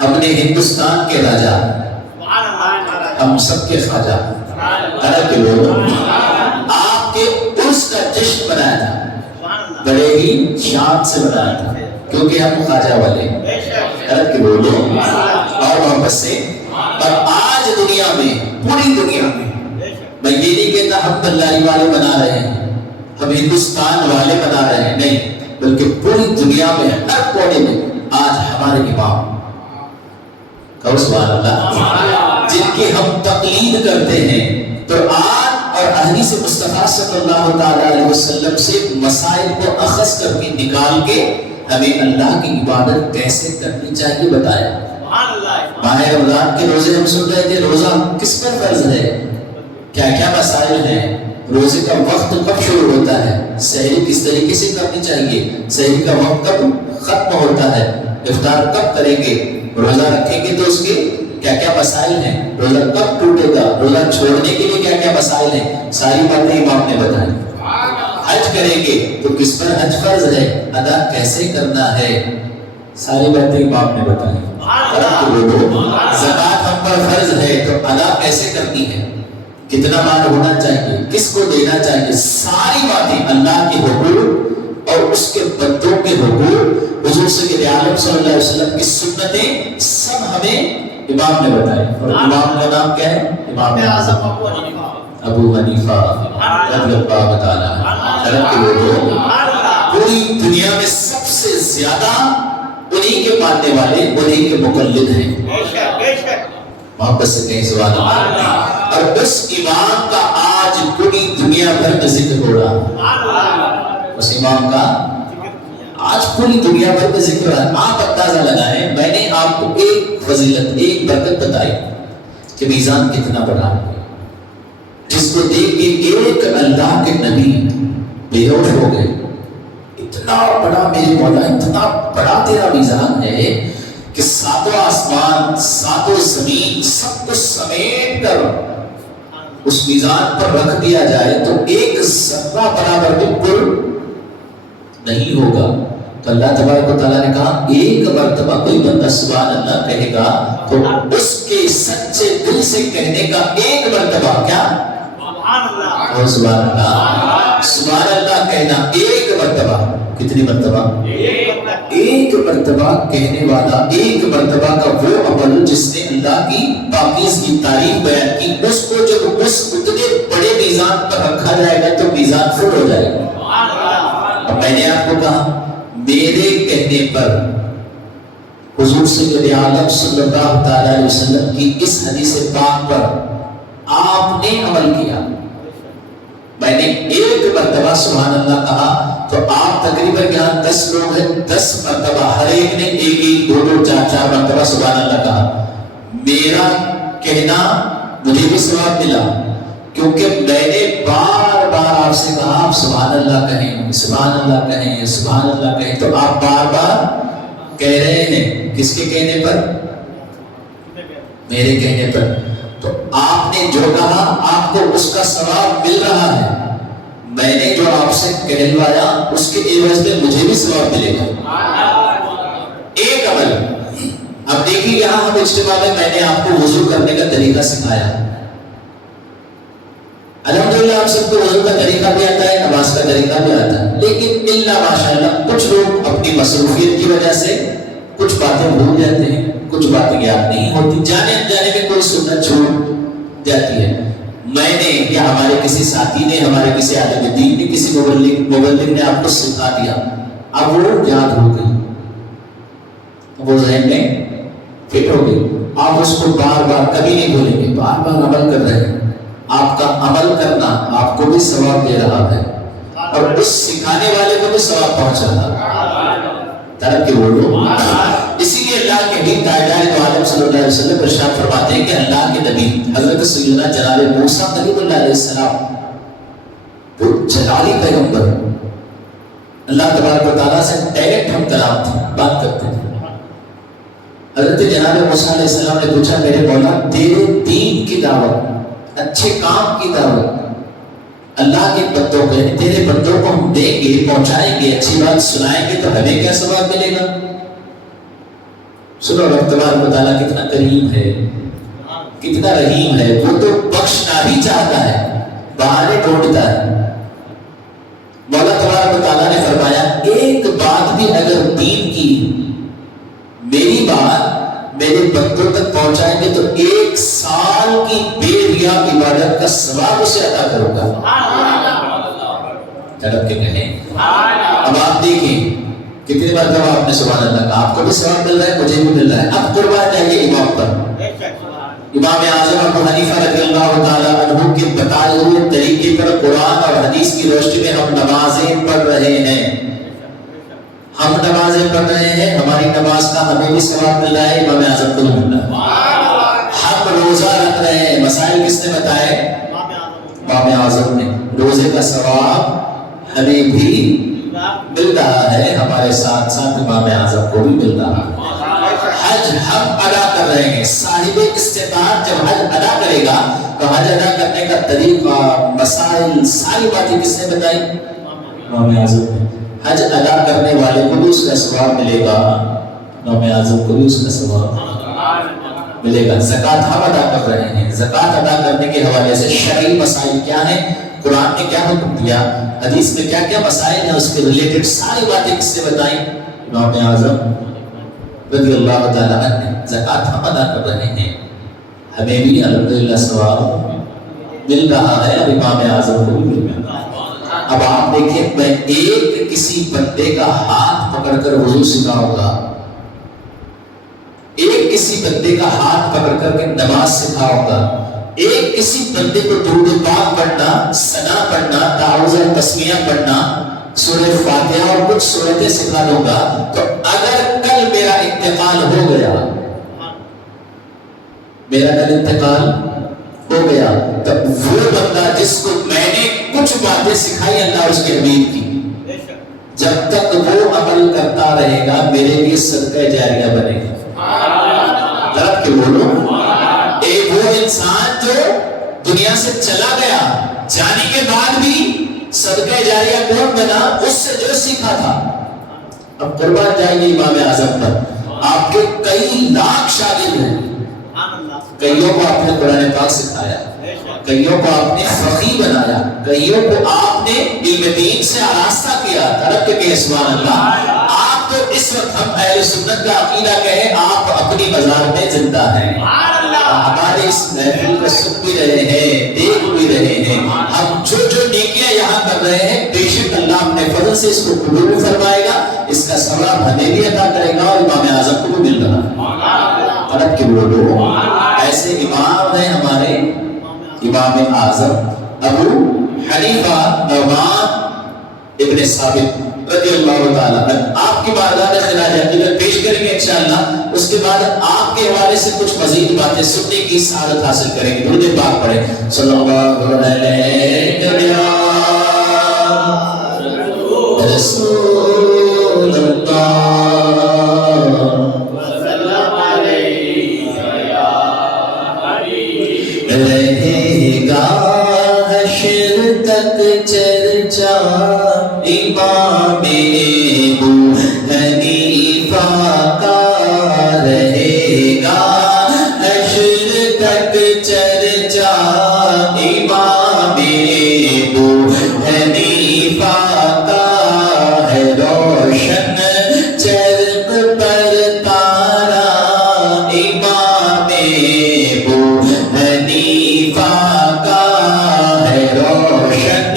ہم نے ہندوستان کے راجا، ہم سب کے خواجہ عرب کے لوگ آپ کے عرس کا جشن منایا تھا، بڑے ہی شان سے منایا تھا، کیونکہ ہم خواجہ والے عرب کے لوگ اور محبت سے۔ اور آج دنیا میں، پوری دنیا میں، میں یہ نہیں کہتا ہم بلاری والے بنا رہے ہیں، ہم ہندوستان والے بنا رہے ہیں، نہیں، بلکہ پوری دنیا میں ہر کونے میں آج ہمارے امام، کہو سبحان اللہ، جن کی ہم تقلید کرتے ہیں، قرآن اور احادیث مصطفیٰ صلی اللہ علیہ وسلم سے مسائل کو اخذ کر کے نکال کے ہمیں اللہ کی عبادت کیسے کرنی چاہیے بتایا۔ ماہ رمضان کے روزے ہم سن رہے تھے، روزہ کس پر فرض ہے، کیا کیا مسائل ہیں، روزے کا وقت کب شروع ہوتا ہے، سحری کس طریقے سے کرنی چاہیے، سحری کا وقت کب ختم ہوتا ہے، افطار کب کریں گے، روزہ رکھیں گے تو اس کے کیا کیا مسائل ہیں، روزہ کب ٹوٹے گا، روزہ چھوڑنے کے لیے کیا کیا مسائل ہیں، ساری باتیں امام نے بتائی۔ حج کریں گے تو کس پر حج فرض ہے، ادا کیسے کرنا ہے، ساری باتیں امام نے بتائی۔ زکوٰۃ ہم پر فرض ہے تو ادا کیسے کرنی ہے، کتنا مال ہونا چاہیے، کس کو دینا چاہیے، ساری باتیں اللہ کے حقوق اور اس کے بندوں کے حقوق، حضور سید عالم صلی اللہ علیہ وسلم کی سنتیں سب ہمیں امام نے بتائی۔ اور امام کا نام کیا ہے؟ امام اعظم ابو حنیفہ رضی اللہ تعالیٰ عنہ۔ پوری دنیا میں سب سے زیادہ انہی کے ماننے والے، انہی کے مقلد ہیں، محبت سے کہیں سبحان اللہ۔ اور اس امام کا آج پوری دنیا بھر میں ذکر ہو رہا، اس امام کا آج پوری دنیا بھر میں ذکر ہو رہا ہے۔ آپ اندازہ لگائیں، میں نے آپ کو ایک فضیلت، ایک برکت بتائی کہ میزان کتنا بڑا ہے، جس کو دیکھ کے ایک اللہ کے نبی بے ہوش ہو گئے، اتنا بڑا میرے مولا، اتنا بڑا تیرا میزان ہے کہ ساتوں آسمان، ساتوں زمین، سب کچھ سمیٹ کر اس میزان پر رکھ دیا جائے تو ایک ذرہ برابر بالکل نہیں ہوگا۔ تو اللہ تبارک و تعالیٰ نے کہا ایک مرتبہ کوئی بندہ سبحان اللہ کہے گا تو اس کے سچے دل سے کہنے کا ایک مرتبہ کیا؟ سبحان اللہ، سبحان اللہ کہنا ایک مرتبہ، کتنی مرتبہ؟ ایک مرتبہ کہنے والا، ایک مرتبہ کا وہ عمل جس نے اللہ کی پاکیز کی تعریف بیان کی، اس کو جب اس اتنے بڑے میزان پر رکھا جائے گا تو میزان فل ہو جائے گا۔ اور میں نے آپ کو کہا میرے کہنے پر حضور سید عالم صلی اللہ علیہ وسلم کی اس حدیث پاک پر آپ نے عمل کیا، میں نے ایک مرتبہ سبحان اللہ کہا تو آپ تقریباً یہاں 10 لوگ ہیں، 10 مرتبہ ہر ایک نے ایک ایک، دو دو، چار چار مرتبہ سبحان اللہ کہا۔ میرا کہنا مجھے بھی ثواب ملا کیونکہ میں نے بار بار آپ سے کہا آپ سبحان اللہ کہیں، سبحان اللہ کہیں، سبحان اللہ کہیں، تو آپ بار بار کہہ رہے ہیں، کس کے کہنے پر؟ میرے کہنے پر، تو آپ نے جو کہا آپ کو اس کا ثواب مل رہا ہے، میں نے جو آپ سے کہلوایا اس کے عوض میں مجھے بھی ثواب ملے گا۔ ایک عمل، اب دیکھیے یہاں ہم اجتماع میں نے آپ کو وضو کرنے کا طریقہ سکھایا، الحمدللہ آپ سب کو وضو کا طریقہ بھی آتا ہے، نماز کا طریقہ بھی آتا ہے، لیکن اللہ ماشاءاللہ کچھ لوگ اپنی مصروفیت کی وجہ سے کچھ باتیں بھول جاتے ہیں، کچھ باتیں یاد نہیں ہوتی، جانے انجانے میں کوئی سنت چھوٹ جاتی ہے۔ میں نے یا ہمارے کسی ساتھی نے، ہمارے کسی عالم دین نے، کسی مبلغ نے آپ کو سکھا دیا، اب وہ یاد ہو گئی، وہ ذہن میں فٹ ہو گئی، آپ اس کو بار بار کبھی نہیں بھولیں گے، بار بار عمل کر رہے ہیں، آپ کا عمل کرنا آپ کو بھی ثواب دے رہا ہے اور اس سکھانے والے کو بھی ثواب پہنچ رہا ہے۔ طرف کے بولو، اسی لیے اللہ کے حبیب تاجدار دو عالم صلی اللہ علیہ وسلم ارشاد فرماتے ہیں کہ اللہ کے نبی حضرت سیدنا جناب موسیٰ کلیم اللہ علیہ السلام، وہ جلالی پیغمبر، اللہ تبارک و تعالیٰ سے ڈائریکٹ ہم کلام تھے، بات کرتے تھے۔ حضرت جناب موسیٰ علیہ السلام نے پوچھا میرے مولا تیرے دین کی دعوت، اچھے کام کی دعوت، اللہ کے بندوں کو، تیرے بندوں کو ہم دیں گے، پہنچائیں گے، اچھی بات سنائیں گے تو ہمیں کیا ثواب ملے گا؟ سنو رب تبارک و تعالیٰ کتنا کریم ہے، کتنا رحیم ہے، وہ تو بخشنا ہی چاہتا ہے، بہانے ڈھونڈتا ہے۔ مولا تبارک و تعالیٰ نے فرمایا ایک بات بھی اگر دین کی میری بات میرے بندوں تک پہنچائیں گے تو 1 سال کی بے ریا عبادت کا ثواب اسے عطا کروں گا۔ جناب کے کہیں اب آپ دیکھیں کتنے بار جب آپ نے سبحان اللہ کہا، آپ کو بھی ثواب مل رہا ہے، مجھے بھی مل رہا ہے۔ اب قربان جائیے امام پر، امام اعظم ابو حنیفہ رضی اللہ تعالیٰ عنہ کے بتائے ہوئے طریقے پر قرآن اور حدیث کی روشنی میں ہم نمازیں پڑھ رہے ہیں، ہم نمازیں پڑھ رہے ہیں، ہماری نماز کا ہمیں بھی ثواب مل رہا ہے، امام اعظم کو بھی مل رہا ہے۔ ہم روزہ رکھ رہے ہیں، مسائل کس نے بتائے؟ امام اعظم نے۔ روزے کا ثواب ہمیں بھی مل رہا ہے، ہمارے ساتھ ساتھ امام اعظم کو بھی مل رہا ہے۔ حج ہم ادا کر رہے ہیں، صاحب استطاعت جب حج ادا کرے گا تو حج ادا کرنے کا طریقہ، مسائل، ساری باتیں کس نے بتائی؟ امام اعظم نے۔ حج ادا کرنے والے کو بھی اس کا ثواب ملے گا، امام اعظم کو بھی اس کا ثواب ملے گا۔ زکوٰۃ ہم ادا کر رہے ہیں، زکوٰۃ ادا کرنے کے حوالے سے شرعی مسائل کیا ہیں، قرآن نے کیا حکم دیا، حدیث میں کیا کیا مسائل ہیں، اس کے ریلیٹڈ ساری باتیں کس نے بتائیں؟ امام اعظم رضی اللہ تعالیٰ عنہ۔ زکوٰۃ ہم ادا کر رہے ہیں، ہمیں بھی الحمدللہ ثواب مل رہا ہے، اب امام اعظم کو بھی مل رہا ہے۔ اب آپ دیکھیں، میں ایک کسی بندے کا ہاتھ پکڑ کر وضو سکھاؤں گا، ایک کسی بندے کا ہاتھ پکڑ کر کے نماز سکھاؤں گا، ایک کسی بندے کو درود پاک پڑھنا، ثنا پڑھنا، تعوذ اور تسمیہ پڑھنا، سورہ فاتحہ اور کچھ سورتیں سکھا دوں گا، تو اگر کل میرا انتقال ہو گیا، میرا کل انتقال ہو گیا، تب وہ بندہ جس کو میں نے کچھ باتیں سکھائی اللہ اس کے حبیب کی، جب تک وہ عمل کرتا رہے گا میرے لیے صدقہ جاریہ بنے گا۔ طرف کے بولو، ایک وہ انسان جو دنیا سے چلا گیا، جانے کے بعد بھی صدقہ جاریہ کون بنا؟ اس سے جو سیکھا تھا۔ اب قربان جائیے امام اعظم پر، آپ کے کئی لاکھ شاگرد ہیں، کئیوں کو آپ نے قرآن پاک سکھایا، کئیوں کو آپ نے فقیہ بنایا، کئیوں کو آپ نے علم دین سے آراستہ کیا۔ طرف کے سبحان اللہ، آپ تو اس وقت ہم اہل سنت کا عقیدہ کہیں آپ اپنی مزار میں زندہ ہیں، ہمارے اس محفل کو سن بھی رہے ہیں، دیکھ بھی رہے ہیں، ہم جو جو نیکیاں یہاں کر رہے ہیں بے شک اللہ اپنے فضل سے اس کو قبول بھی فرمائے گا، اس کا ثواب ہمیں بھی عطا کرے گا اور امام اعظم کو بھی مل رہا ہے۔ طرف کے بولو، ایسے امام ہیں ہمارے امام اعظم ابو حنیفہ نعمان ابن ثابت رضی اللہ تعالیٰ عنہ۔ آپ کی بارگاہ میں خراج عقیدت پیش کریں گے انشاءاللہ، اس کے بعد آپ کے حوالے سے کچھ مزید باتیں سننے کی سعادت حاصل کریں گے۔ درود پاک پڑھیں، صلی اللہ علیہ رسول اللہ وسلم علیہ یا گا حشر تک چرچا امام ابو حنیفہ کا رہے گا، حشر تک چرچا امام ابو حنیفہ کا ہے، روشن چرخ پر تارا امام ابو حنیفہ کا ہے، روشن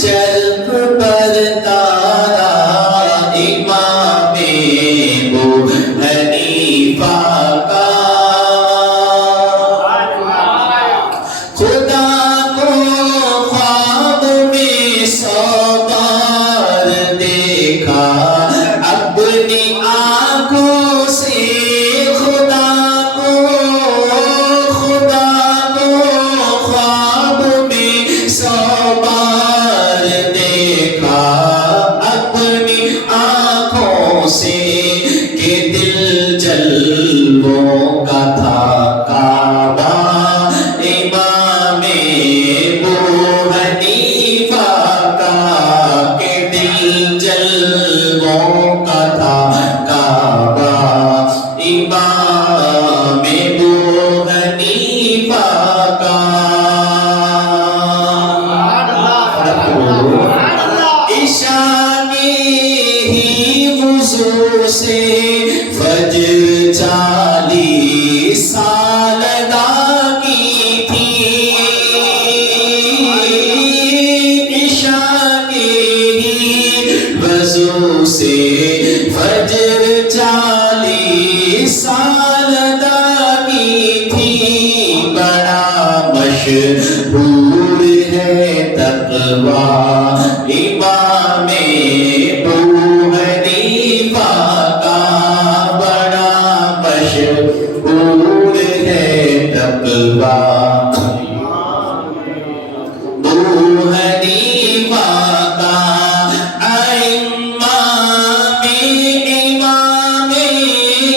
چرخ پر تارا امام ابو حنیفہ کا۔ خدا کو خواب میں 100 بار دیکھا اپنی آنکھوں سے، خدا کو خواب میں 100 بار دیکھا اپنی آنکھوں سے، کہ دل جلووں کا تھا کعبہ امام ابو حنیفہ کا، کہ دل جلووں کا تھا کعبہ امام ابو حنیفہ کا۔ عشاء ہی وضو سے فجر 40 سال داغی تھی، عشاء ہی وضو سے فجر 40 سال داغی تھی، بڑا مشہور ہے تقویٰ امام ابو حنیفہ کا، بڑا مشہور ہے تقویٰ ابو حنیفہ کا۔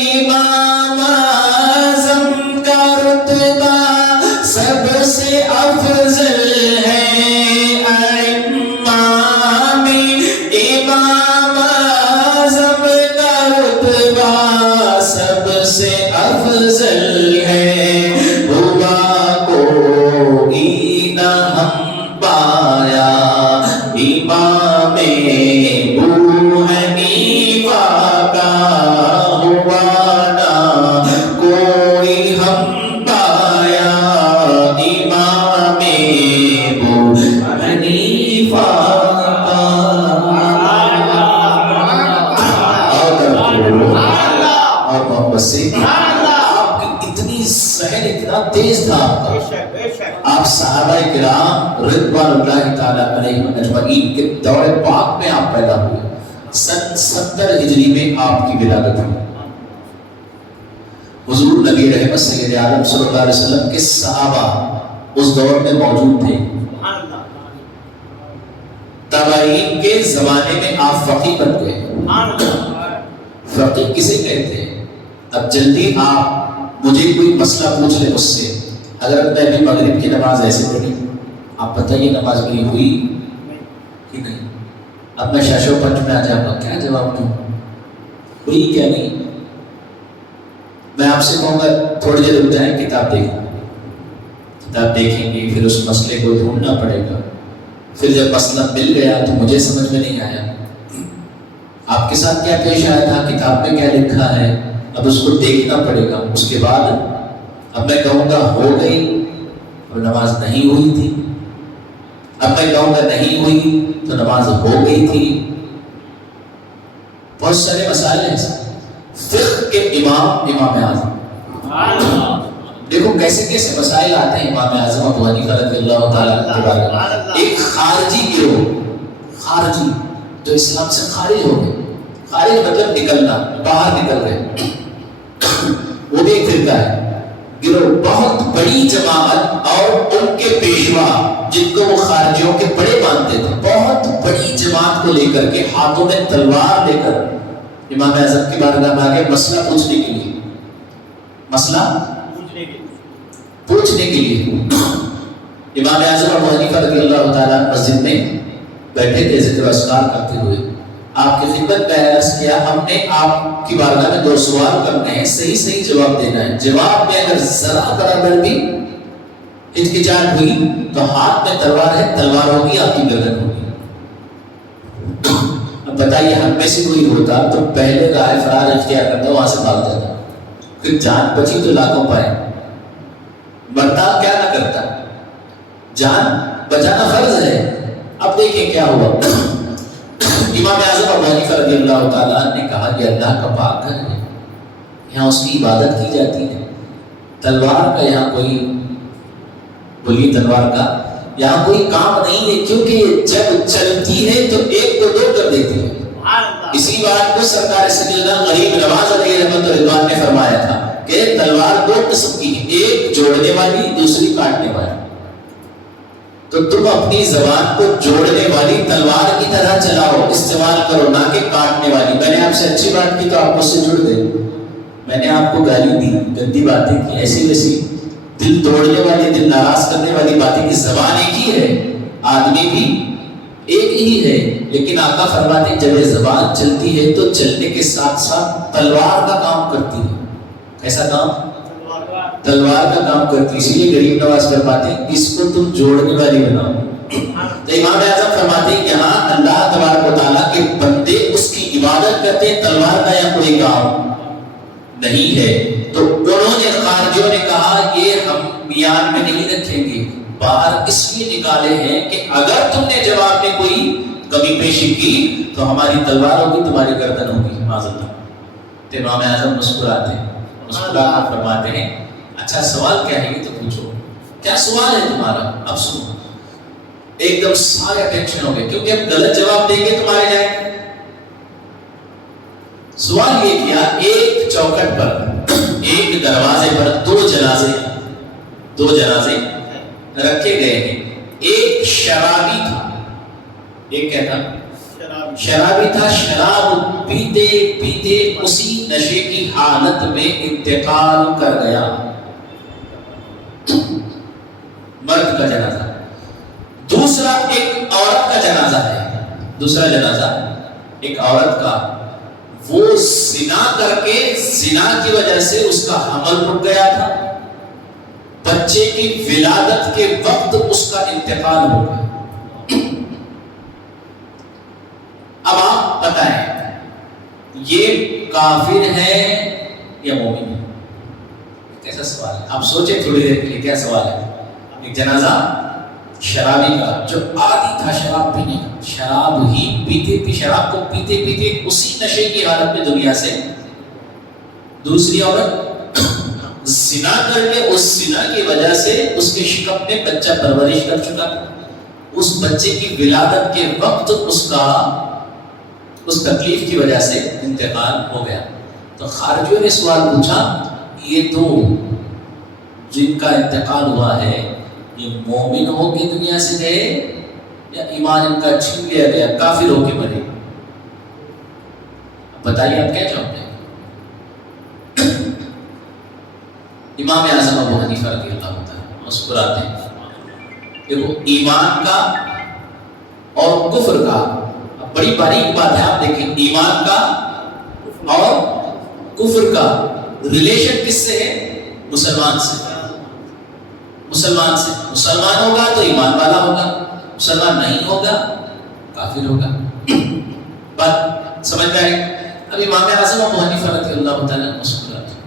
امام اعظم کا رتبہ سب سے افضل ہے، امام اعظم کا رتبہ سب سے افضل ہے، ہوا کوئی نہ ہم پایا امام ابو حنیفہ کا، ہوا نہ کوئی ہم پایا امام ابو حنیفہ کا۔ اور محبت سے آپ کی اتنی ذہن اتنا تیز تھا آپ کا، آپ صحابہ کرام رضوان اللہ تعالیٰ علیہم اجمعین کے دور پاک میں آپ پیدا ہوئے، سن 70 ہجری میں آپ کی ولادت ہوئی۔ حضور نبی رحمت سید عالم صلی اللہ علیہ وسلم کے صحابہ اس دور میں موجود تھے، تابعین کے زمانے میں آپ فقیہ بن گئے۔ فقیہ کسے کہتے ہیں؟ اب جلدی آپ مجھے کوئی مسئلہ پوچھ لیں مجھ سے، اگر میں بھی مغرب کی نماز ایسے پڑھی، آپ بتائیے نماز میری ہوئی کہ نہیں؟ اب میں شاشو پنچ میں آ جاؤں گا، کیا جواب دوں؟ ہوئی کیا نہیں؟ میں آپ سے کہوں گا تھوڑی دیر رک جائیں، کتاب دیکھیں، کتاب دیکھیں گے، پھر اس مسئلے کو ڈھونڈنا پڑے گا، پھر جب مسئلہ مل گیا تو مجھے سمجھ میں نہیں آیا آپ کے ساتھ کیا پیش آیا تھا، کتاب میں کیا لکھا ہے، اب اس کو دیکھنا پڑے گا۔ اس کے بعد اب میں کہوں گا ہو گئی اور نماز نہیں ہوئی تھی، اب میں کہوں گا نہیں ہوئی تو نماز ہو گئی تھی۔ بہت سارے مسائل ہیں فقہ کے امام اعظم، دیکھو کیسے کیسے مسائل آتے ہیں امام اعظم ابو حنیفہ رضی اللہ تعالیٰ عنہ کے بارے میں۔ ایک خارجی گروہ، خارجی جو اسلام سے خارج ہو گئے، خارج مطلب نکلنا، باہر نکل گئے، وہ بھی ایک فرقہ ہے، گروہ، بہت بڑی جماعت، اور ان کے پیشوا جن کو وہ خارجیوں کے بڑے مانتے تھے، بہت بڑی جماعت کو لے کر کے ہاتھوں میں تلوار لے کر امام اعظم کی بارگاہ میں آگے مسئلہ پوچھنے کے لیے، مسئلہ پوچھنے کے لیے امام اعظم ابو حنیفہ رضی اللہ تعالیٰ مسجد میں بیٹھے تھے ذکر و اذکار کرتے ہوئے. آپ کی خدمت میں عرض کیا ہم نے آپ کی بارگاہ میں 2 سوال کرنے ہیں, صحیح صحیح جواب دینا ہے. جواب میں اگر ذرا برابر بھی ہچکچاہٹ ہوئی تو ہاتھ میں تلوار ہے, تلوار ہوگی, آپ کی گردن ہوگی. اب بتائیے ہم میں سے کوئی ہوتا تو پہلے راہ فرار اختیار کرتا, وہاں سے بھاگ جاتا. پھر جان بچی تو لاکھوں پائے, مرتا کیا نہ کرتا, جان بچانا فرض ہے. اب دیکھیں کیا ہوا. امام اعظم ابو حنیفہ رضی اللہ تعالیٰ نے کہا کہ اللہ کا پاک گھر ہے, یہاں اس کی عبادت کی جاتی ہے. تلوار کا یہاں کوئی, بولیے تلوار کا یہاں کوئی کام نہیں ہے, کیونکہ جب چلتی ہے تو ایک کو 2 کر دیتی ہے. اسی بات کو سرکار سیدنا غریب نواز علیہ رحمۃ رضوان نے فرمایا تھا کہ تلوار 2 قسم کی ہے, ایک جوڑنے والی, دوسری کاٹنے والی. تو تم اپنی زبان کو جوڑنے والی تلوار کی طرح چلاؤ, استعمال کرو, نہ کہ کاٹنے والی. میں نے آپ سے اچھی بات کی تو آپ مجھ سے جڑ گئے, میں نے آپ کو گالی دی, گندی باتیں کی, ایسی ویسی دل توڑنے والی, دل ناراض کرنے والی باتیں کی. زبان ایک ہی ہے, آدمی بھی ایک ہی ہے, لیکن آقا فرماتے ہیں جب یہ زبان چلتی ہے تو چلنے کے ساتھ ساتھ تلوار کا کام کرتی ہے. ایسا کام تلوار کا کام کرتی. اسی لیے غریب نواز فرماتے ہیں اس کو تم جوڑنے والی بناؤ. تو امام اعظم فرماتے ہیں یہاں اللہ تبارک و تعالیٰ کے بندے اس کی عبادت کرتے ہیں, تلوار کا یا کوئی کام نہیں ہے. تو انہوں نے, خارجیوں نے کہا یہ ہم میان میں نہیں رکھیں گے, باہر اس لیے نکالے ہیں کہ اگر تم نے جواب میں کوئی کمی پیشی کی تو ہماری تلوار ہوگی, تمہاری گردن ہوگی. معذرت. تو امام اعظم مسکراتے ہیں, مسکرا کر فرماتے ہیں اچھا سوال کیا ہے یہ تو پوچھو, کیا سوال ہے تمہارا. اب سنو, ایک دم سارے ٹینشن ہو گئے کیونکہ اب غلط جواب دیں گے تمہارے جائے. سوال یہ کیا, ایک چوکٹ پر, ایک دروازے پر 2 جنازے رکھے گئے ہیں. ایک شرابی تھا, ایک کیا تھا, شرابی تھا. شراب پیتے پیتے اسی نشے کی حالت میں انتقال کر گیا. مرد کا جنازہ. دوسرا ایک عورت کا جنازہ ہے, دوسرا جنازہ ایک عورت کا, وہ زنا کر کے, زنا کی وجہ سے اس کا حمل رک گیا تھا, بچے کی ولادت کے وقت اس کا انتقال ہو گیا. اب آپ بتائیں یہ کافر ہے یا مومن ہے؟ کیسا سوال ہے, آپ سوچیں تھوڑی دیر کے لیے کیا سوال ہے. ایک جنازہ شرابی کا جو عادی تھا شراب پینے کا, شراب ہی پیتے شراب کو پیتے پیتے اسی نشے کی حالت میں دنیا سے. دوسری عورت زنا کر کے اس زنا کی وجہ سے اس کے شکم میں بچہ پرورش کر چکا تھا, اس بچے کی ولادت کے وقت اس تکلیف کی وجہ سے انتقال ہو گیا. تو خارجیوں نے سوال پوچھا یہ 2 جن کا انتقال ہوا ہے یہ مومن ہو کے دنیا سے گئے یا ایمان ان کا چھین لیا گیا, کافر ہو کے مرے؟ بتائیے آپ کیا جواب دیں گے. امام اعظم ابو حنیفہ رضی اللہ عنہ مسکراتے ہیں. دیکھو ایمان کا اور کفر کا, بڑی باریک بات ہے, آپ دیکھیں ایمان کا اور کفر کا ریلیشن کس سے ہے؟ مسلمان سے. مسلمان سے, مسلمان ہوگا تو ایمان والا ہوگا, مسلمان نہیں ہوگا کافر ہوگا. بات سمجھ میں آئی. اب امام اعظم ابو حنیفہ رضی اللہ تعالیٰ مسکراتے ہیں.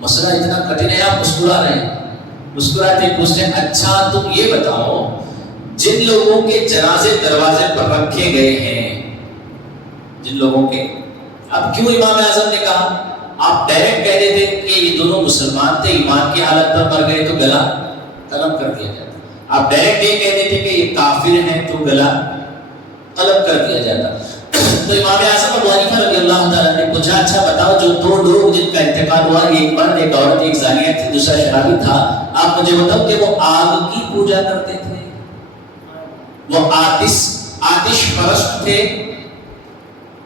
مسئلہ اتنا کٹھن ہے, آپ مسکرا رہے ہیں, مسکراتے پوچھتے ہیں اچھا تم یہ بتاؤ جن لوگوں کے جنازے دروازے پر رکھے گئے ہیں, جن لوگوں کے, اب کیوں امام اعظم نے کہا, آپ ڈائریکٹ کہہ دیتے کہ یہ دونوں مسلمان تھے, ایمان کی حالت پر مر گئے تو گلا قلم کر دیا جاتا. آپ ڈائریکٹ یہ کہہ دیتے کہ یہ کافر ہیں تو گلا قلم کر دیا جاتا. تو امام اعظم ابو حنیفہ رضی اللہ تعالیٰ نے پوچھا اچھا بتاؤ جو 2 لوگ جن کا انتقال ہوا, ایک مرد ایک عورت, ایک زانیہ تھی دوسرا شرابی تھا, آپ مجھے بتاؤ کہ وہ آگ کی پوجا کرتے تھے, وہ آتش پرست تھے؟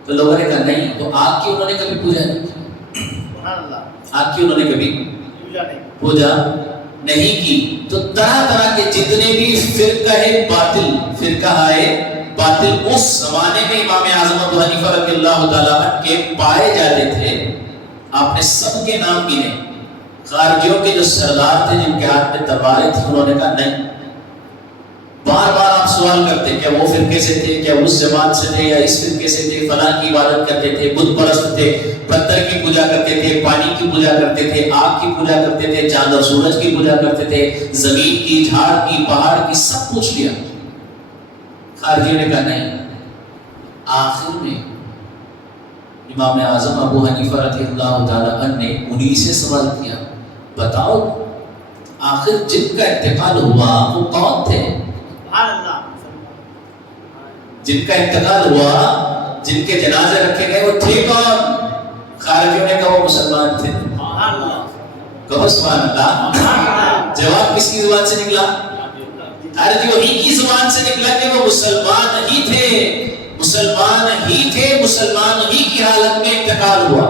تو لوگوں نے کہا نہیں, تو آگ کی انہوں نے کبھی پوجا نہیں کی. آگ کی انہوں نے کبھی پوجا نہیں کی. تو طرح طرح کے جتنے فرقہ باطل اس زمانے میں امام اعظم ابو حنیفہ رضی اللہ تعالیٰ عنہ کے پائے جاتے تھے. آپ نے سب کے نام گنے. خارجیوں کے جو سردار تھے جن کے ہاتھ میں تلواریں تھیں انہوں نے کہا نہیں. بار بار آپ سوال کرتے کیا وہ فرقے سے تھے, کیا اس جماعت سے تھے, یا اس فرقے سے تھے, فلاں کی عبادت کرتے تھے, بت پرست تھے, پتھر کی پوجا کرتے تھے, پانی کی پوجا کرتے تھے, آگ کی پوجا کرتے تھے, چاند اور سورج کی پوجا کرتے تھے, زمین کی, جھاڑ کی, پہاڑ کی, سب پوچھ لیا. خارجیوں نے کہا نہیں. آخر میں امام اعظم ابو حنیفہ رضی اللہ تعالیٰ عنہ نے انہی سے سوال کیا, بتاؤ آخر جن کا انتقال ہوا وہ کون تھے؟ جن کا انتقال ہوا, جن کے جنازے رکھے گئے وہ تھے کون؟ خارجیوں نے کہا وہ مسلمان تھے. کہو سبحان اللہ. جواب کس کی زبان سے نکلا؟ خارجیوں ہی کی زبان سے نکلا کہ وہ مسلمان ہی تھے, مسلمان ہی تھے, مسلمان ہی کی حالت میں انتقال ہوا.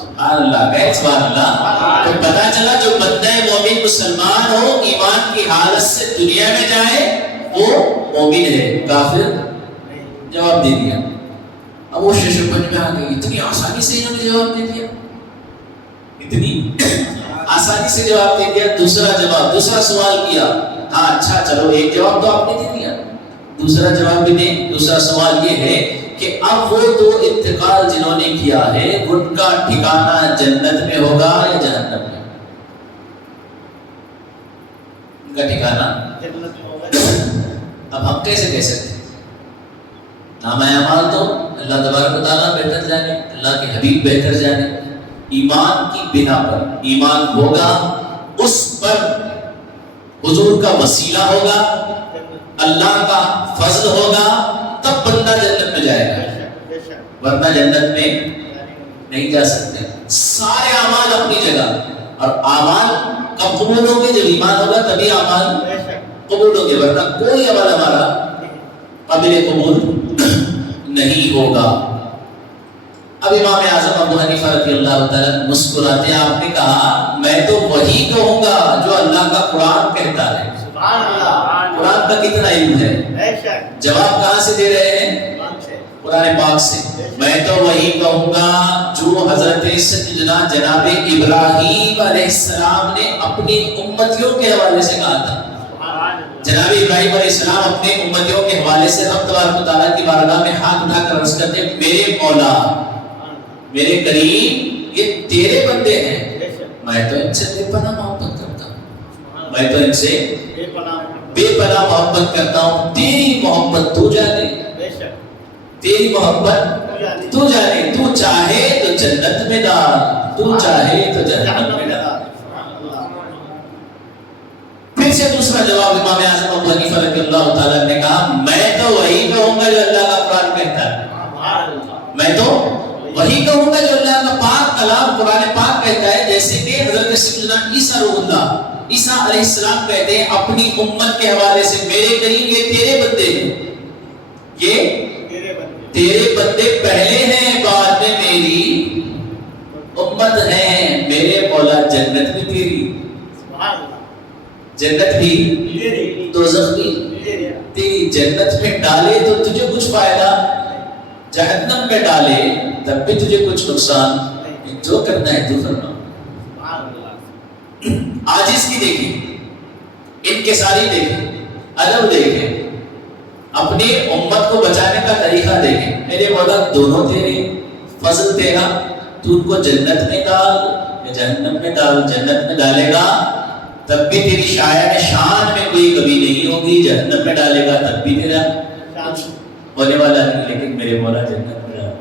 سبحان اللہ. کہے سبحان اللہ. تو پتا چلا جو بندہ مومن مسلمان ہو, ایمان کی حالت سے دنیا میں جائے وہ مومن ہے, کافر جواب دے دیا. اب وہ ششپن میں آ گئی, اتنی آسانی سے انہوں نے جواب دے دیا, اتنی آسانی سے جواب دے دیا. دوسرا سوال کیا, ہاں اچھا چلو ایک جواب تو آپ نے دے دیا, دوسرا جواب بھی دیں. دوسرا سوال یہ ہے کہ اب وہ دو انتقال جنہوں نے کیا ہے ان کا ٹھکانہ جنت میں ہوگا یا جہنم میں؟ ان کا ٹھکانہ جنت میں ہوگا. اب ہم کیسے کہہ سکتے ہیں؟ نام اعمال تو اللہ تبارک و تعالیٰ بہتر جانے, اللہ کے حبیب بہتر جانے. ایمان کی بنا پر ایمان ہوگا, اس پر حضور کا وسیلہ ہوگا, اللہ کا فضل ہوگا, تب بندہ جنت میں جائے گا, ورنہ جنت میں نہیں جا سکتے. سارے اعمال اپنی جگہ, اور اعمال کب قبول ہوں گے؟ جب ایمان ہوگا تبھی اعمال قبول ہوں گے, ورنہ کوئی عمل ہمارا قابل قبول نہیں ہوگا. اب امام اعظم ابو حنیفہ رضی اللہ تعالیٰ مسکراتے ہیں. آپ نے کہا میں تو وہی کہوں گا جو اللہ کا قرآن کہتا ہے. قرآن کا کتنا علم ہے؟ جواب کہاں سے دے رہے ہیں؟ قرآن پاک سے. میں تو وہی کہوں گا جو حضرت سیدنا جناب ابراہیم علیہ السلام نے اپنی امتیوں کے حوالے سے کہا تھا. جناب ابراہیم علیہ السلام اپنے امتیوں کے حوالے سے رب تبارک و تعالیٰ کی بارگاہ میں ہاتھ اٹھا کر عرض کرتے ہیں, میرے مولا, میرے کریم, یہ تیرے بندے ہیں, میں تو ان سے بے پناہ محبت کرتا ہوں, میں تو ان سے بے پناہ محبت کرتا ہوں. تیری محبت تو جانے, تیری محبت تو جانے, تو چاہے تو جنت میں ڈال, تو چاہے تو جہنم میں ڈال. پھر سے دوسرا جواب امام اعظم ابو حنیفہ رضی اللہ تعالیٰ نے کہا میں تو وہی کہوں گا جو اللہ کا قرآن کہتا ہے. میں تو وہی کہوں گا جو اللہ کا پاک کلام قرآن پاک کہتا ہے. جیسے کہ حضرت سیدنا عیسیٰ روح اللہ, عیسیٰ علیہ السلام کہتے ہیں اپنی امت کے حوالے سے, میرے کریم یہ تیرے بندے ہیں, یہ تیرے بندے پہلے ہیں, بعد میں میری امت ہیں. میرے مولا جنت بھی تیری, جنت بھی, دوزخ بھی تیری. جنت میں ڈالے تو تجھے کچھ فائدہ, جہنم میں ڈالے تب بھی تجھے کچھ نقصان. جو کرنا ہے تو فرما. عاجز کی دیکھیں, انکساری دیکھیں, ادب دیکھیں, اپنی امت کو بچانے کا طریقہ دیکھیں. میرے مولا دونوں تیرے, فضل تیرا, تو ان کو جنت میں ڈال یا جہنم میں ڈال. جنت میں ڈالے گا تب بھی تیری شاید شان میں کوئی کمی نہیں ہوگی, جہنم میں ڈالے گا تب بھی تیرا ہونے والا نہیں, لیکن میرے مولا جنت میں ڈالے.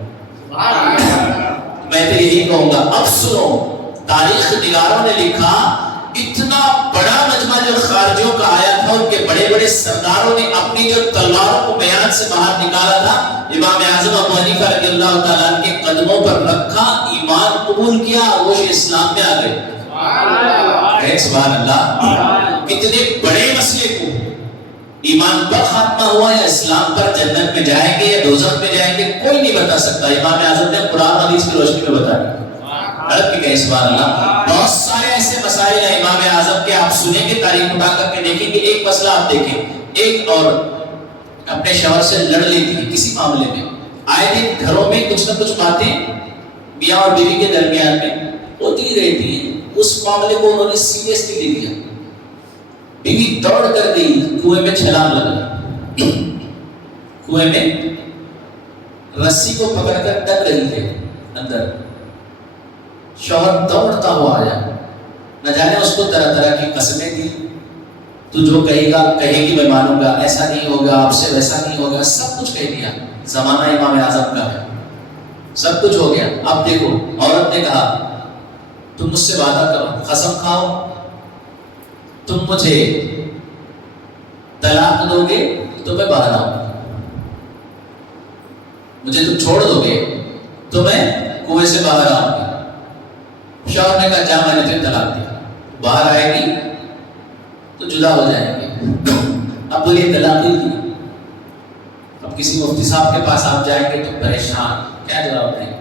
میں تو یہی کہوں گا. اب سنو, تاریخ نگاروں نے لکھا اتنا بڑا مجمع جو خارجیوں کا آیا تھا, ان کے بڑے بڑے سرداروں نے اپنی جو تلواروں کو میدان سے باہر نکالا تھا, امام اعظم ابو حنیفہ رضی اللہ تعالیٰ عنہ کے قدموں پر رکھا, ایمان قبول کیا, وہ اسلام میں آ گئے. سبحان اللہ. کتنے بڑے مسئلے کو ایمان پر خاتمہ ہوا یا اسلام پر, جنت میں جائیں گے یا دوزخ میں جائیں گے, کوئی نہیں بتا سکتا. امام اعظم نے قرآن حدیث کی روشنی میں بتا دیا. سبحان اللہ. بہت سارے ایسے مسائل ہیں امام اعظم کے آپ سنیں گے، تاریخ اٹھا کر کے دیکھیں گے، ایک مسئلہ آپ دیکھیں، ایک اور اپنے شوہر سے لڑ لیتی ہے کسی معاملے میں، آئے دن گھروں میں کچھ نہ کچھ باتیں میاں اور بیوی کے درمیان میں ہوتی رہتی ہیں، اس معاملے کو انہوں نے سیریسلی لے لیا، بیوی دوڑ کر گئی کنویں میں چھلانگ لگا، کنویں میں رسی کو پکڑ کر ڈگ رہی تھے اندر، شوہر دوڑتا ہوا آیا، نہ جانے اس کو طرح طرح کی قسمیں دی، تو جو کہے گی میں مانوں گا، ایسا نہیں ہوگا، آپ سے ویسا نہیں ہوگا، سب کچھ کہہ دیا، زمانہ امام اعظم کا ہے، سب کچھ ہو گیا۔ اب دیکھو عورت نے کہا تم مجھ سے وعدہ کرو، قسم کھاؤ، تم مجھے طلاق دو گے تو میں باہر آؤں گا، مجھے تم چھوڑ دو گے تو میں کنویں سے باہر آؤں گی۔ شوہر نے کہا جا، میں نے تمہیں طلاق دیا، باہر آئے گی تو جدا ہو جائیں گے۔ اب بولیے طلاق ہوئی تھی، اب کسی مفتی صاحب کے پاس آپ جائیں گے تو پریشان، کیا جواب دیں؟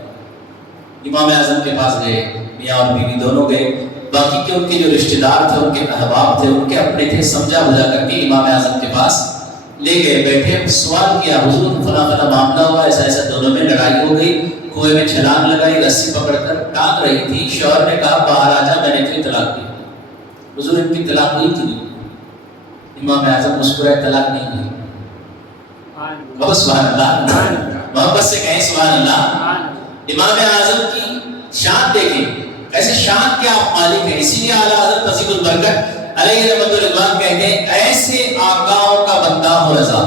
امام اعظم کے پاس گئے، میاں اور بیوی دونوں گئے، باقی کے ان کے جو رشتہ دار تھے، ان کے احباب تھے، ان کے اپنے تھے، سمجھا بجھا کر کے امام اعظم کے پاس لے گئے، بیٹھے، سوال کیا حضور فلاں فلاں معاملہ ہوا، ایسا ایسا، دونوں میں لڑائی ہو گئی، کنویں میں چھلانگ لگائی، رسی پکڑ کر ٹانگ رہی تھی، شوہر نے کہا باہر آ جا، میں نے تجھے طلاق دی۔ حضور ان کی طلاق ہوئی تھی؟ امام اعظم مسکرائے، طلاق نہیں ہوئی۔ بہت سبحان اللہ، محبت سے کہیں سبحان اللہ۔ امام اعظم کی شان دیکھیں، ایسے شان کے آپ مالک ہیں، اسی لیے اعلیٰ حضرت نصیب البرکت علیہ رحمۃ الرضوان کہتے ہیں ایسے آقاؤں کا بندہ ہو رضا،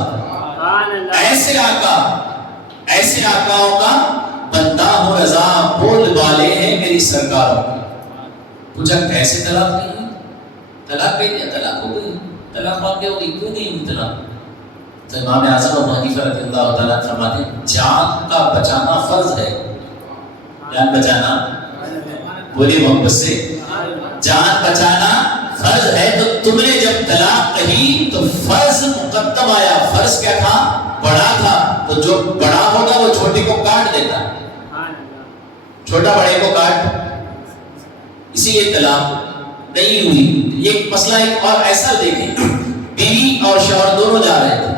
ایسے آقاؤں کا بندہ ہو رضا، بول والے ہیں میری سرکاروں کی۔ پوچھا کیسے طلاق نہیں ہے؟ طلاق کہہ دیا، طلاق ہو گئی، طلاق واقع ہو گئی، کیوں نہیں ہوئی طلاق؟ تو امام اعظم ابو حنیفہ رضی اللہ تعالیٰ فرماتے ہیں جان کا بچانا فرض ہے، جان بچانا، بولیے محبت سے، جان بچانا فرض ہے، تو تم نے جب طلاق کہی تو فرض مقدم آیا، فرض کیا تھا؟ بڑا تھا، تو جو بڑا ہوگا وہ چھوٹے کو کاٹ دیتا، چھوٹا بڑے کو کاٹ، اسی لیے طلاق نہیں ہوئی۔ یہ مسئلہ ایک اور ایسا دیکھیں، بیوی اور شوہر دونوں جا رہے تھے،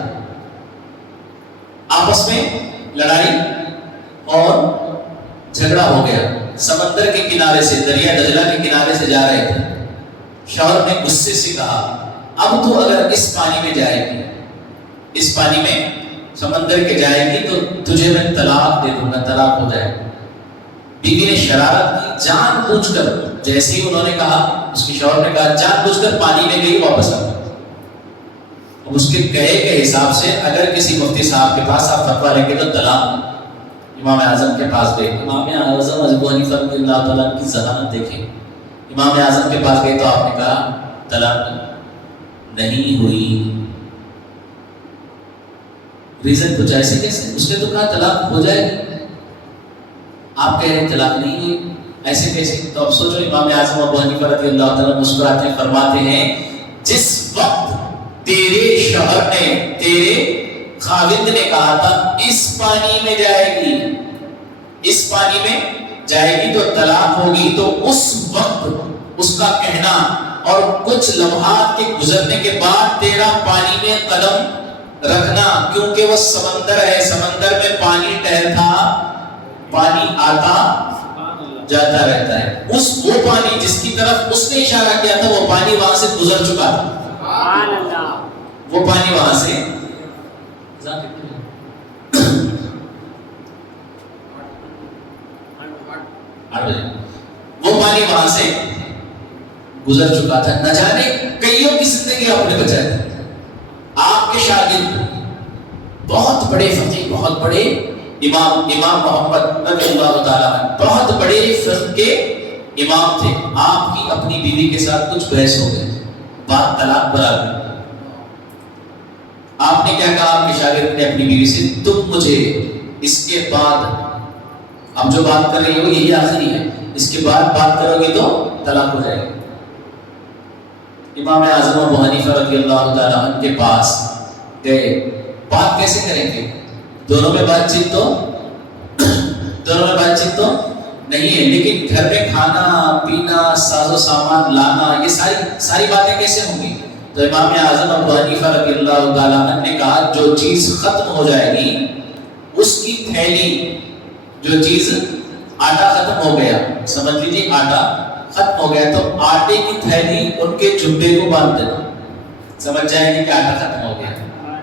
آپس میں لڑائی اور جھگڑا ہو گیا، سمندر کے کنارے سے، دریا دجلہ کے کنارے سے جا رہے تھے، شوہر نے غصے سے کہا اب تو اگر اس پانی میں جائے گی، اس پانی میں سمندر کے جائے گی تو تجھے میں طلاق دے دوں گا، طلاق ہو جائے گا۔ بیوی نے شرارت کی، جان بوجھ کر، جیسے ہی انہوں نے کہا، اس کے شوہر نے کہا جان بوجھ کر پانی میں گئی، واپس آ گئی۔ اب اس کے کہے کے حساب سے اگر کسی مفتی صاحب کے پاس آپ فتویٰ لیں گے تو طلاق، امام اعظم کے پاس گئے، امام اعظم ابو حنیفہ رضی اللہ تعالیٰ کی ذہانت دیکھیں، امام اعظم کے پاس گئے تو آپ نے کہا طلاق نہیں ہوئی۔ ریزن کچھ ایسے کیسے؟ اس نے تو کہا طلاق ہو جائے گی، آپ کہہ رہے ہیں طلاق نہیں ہوئی، ایسے کیسے؟ تو اب سوچو، امام اعظم ابو حنیفہ رضی اللہ تعالیٰ مسکراتے ہیں، فرماتے ہیں جس وقت تیرے شوہر نے، تیرے خاوند نے کہا تھا اس پانی میں جائے گی، اس پانی میں جائے گی تو طلاق ہوگی، تو اس وقت اس کا کہنا اور کچھ لمحات کے گزرنے کے بعد تیرا پانی میں قدم رکھنا، کیونکہ وہ سمندر ہے، سمندر میں پانی ٹہرتا، پانی آتا جاتا رہتا ہے، وہ پانی جس کی طرف اس نے اشارہ کیا تھا وہ پانی وہاں سے گزر چکا تھا، وہ پانی وہاں سے گزر چکا تھا، نہ جانے کئیوں کی زندگی آپ نے بچائی تھی۔ آپ کے شاگرد بہت بڑے فقیہ، بہت بڑے امام محمد رضی اللہ تعالیٰ بہت بڑے فقہ کے امام تھے، آپ کی اپنی بیوی کے ساتھ کچھ بحث ہو گئی، بات طلاق پر آ گئی۔ آپ نے کیا کہا آپ کے شاگرد نے اپنی بیوی سے، تم مجھے اس کے بعد، اب جو بات کر رہی ہو یہی آخری ہے، اس کے بعد بات کرو گی تو طلاق ہو جائے گی۔ امام اعظم ابو حنیفہ رضی اللہ تعالیٰ عنہ کے پاس گئے، بات کیسے کریں گے؟ دونوں میں بات چیت تو نہیں ہے، لیکن گھر میں کھانا پینا ساز و سامان لانا یہ ساری باتیں کیسے ہوں گی؟ تو امام اعظم ابو حنیفہ رضی اللہ تعالیٰ عنہ نے کہا جو چیز ختم ہو جائے گی اس کی تھیلی، جو چیز آٹا ختم ہو گیا، سمجھ لیجیے آٹا ختم ہو گیا تو آٹے کی تھیلی ان کے جبے کو باندھ دینا، سمجھ جائیں گے کہ آٹا ختم ہو گیا۔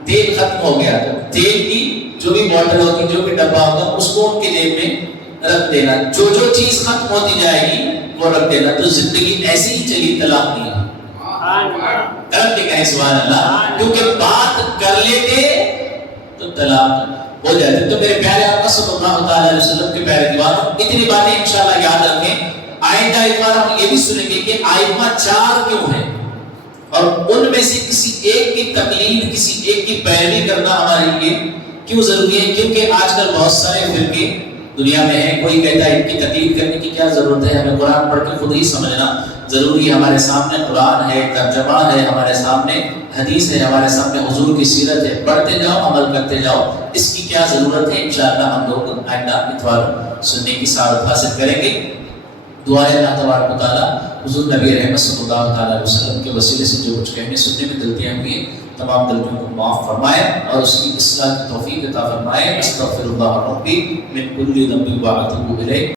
تیل ختم ہو گیا تو تیل کی جو بھی بوتل ہوگی، جو بھی ڈبہ ہوگا، اس کو ان کے جیب میں رکھ دینا۔ جو چیز ختم ہوتی جائے گی وہ رکھ دینا۔ تو زندگی ایسی ہی چلی، طلاق نہیں ہے۔ کرم کے کہیں سبحان اللہ، کیونکہ بات کر لیتے تو طلاق ہو جاتے۔ تو میرے پیارے آقا صلی اللہ تعالی علیہ وسلم کے پیارے دیوانوں، اتنی باتیں انشاءاللہ یاد رکھیں۔ آئندہ اتوار ہم یہ بھی سنیں گے کہ آئمہ 4 کیوں ہیں، اور ان میں سے کسی ایک کی تقلید، کسی ایک کی پیروی کرنا ہمارے لیے کیوں ضروری ہے؟ کیونکہ آج کل بہت سارے فرقے دنیا میں ہیں۔ کوئی کہتا ہے ان کی تقلید کرنے کی کیا ضرورت ہے، ہمیں قرآن پڑھ کے خود ہی سمجھنا ضروری ہے۔ ہمارے سامنے قرآن ہے، ترجمہ ہے، ہمارے سامنے حدیث ہے، ہمارے سامنے حضور کی سیرت ہے، پڑھتے جاؤ، عمل کرتے جاؤ۔ اس کی کیا ضرورت ہے؟ انشاءاللہ ہم لوگ آئندہ اتوار سننے کی سعادت حاصل کریں گے۔ دعائے اللہ تبارک و تعالیٰ حضور نبی رحمت صلی اللہ تعالیٰ علیہ وسلم کے وسیلے سے جو کچھ کہنے سننے میں غلطیاں ہوئی ہیں، تمام غلطیوں کو معاف فرمائے اور اس کی اصلاح کی توفیق عطا فرمائے۔ استغفر اللہ ربی من کل ذنب واتوب الیہ۔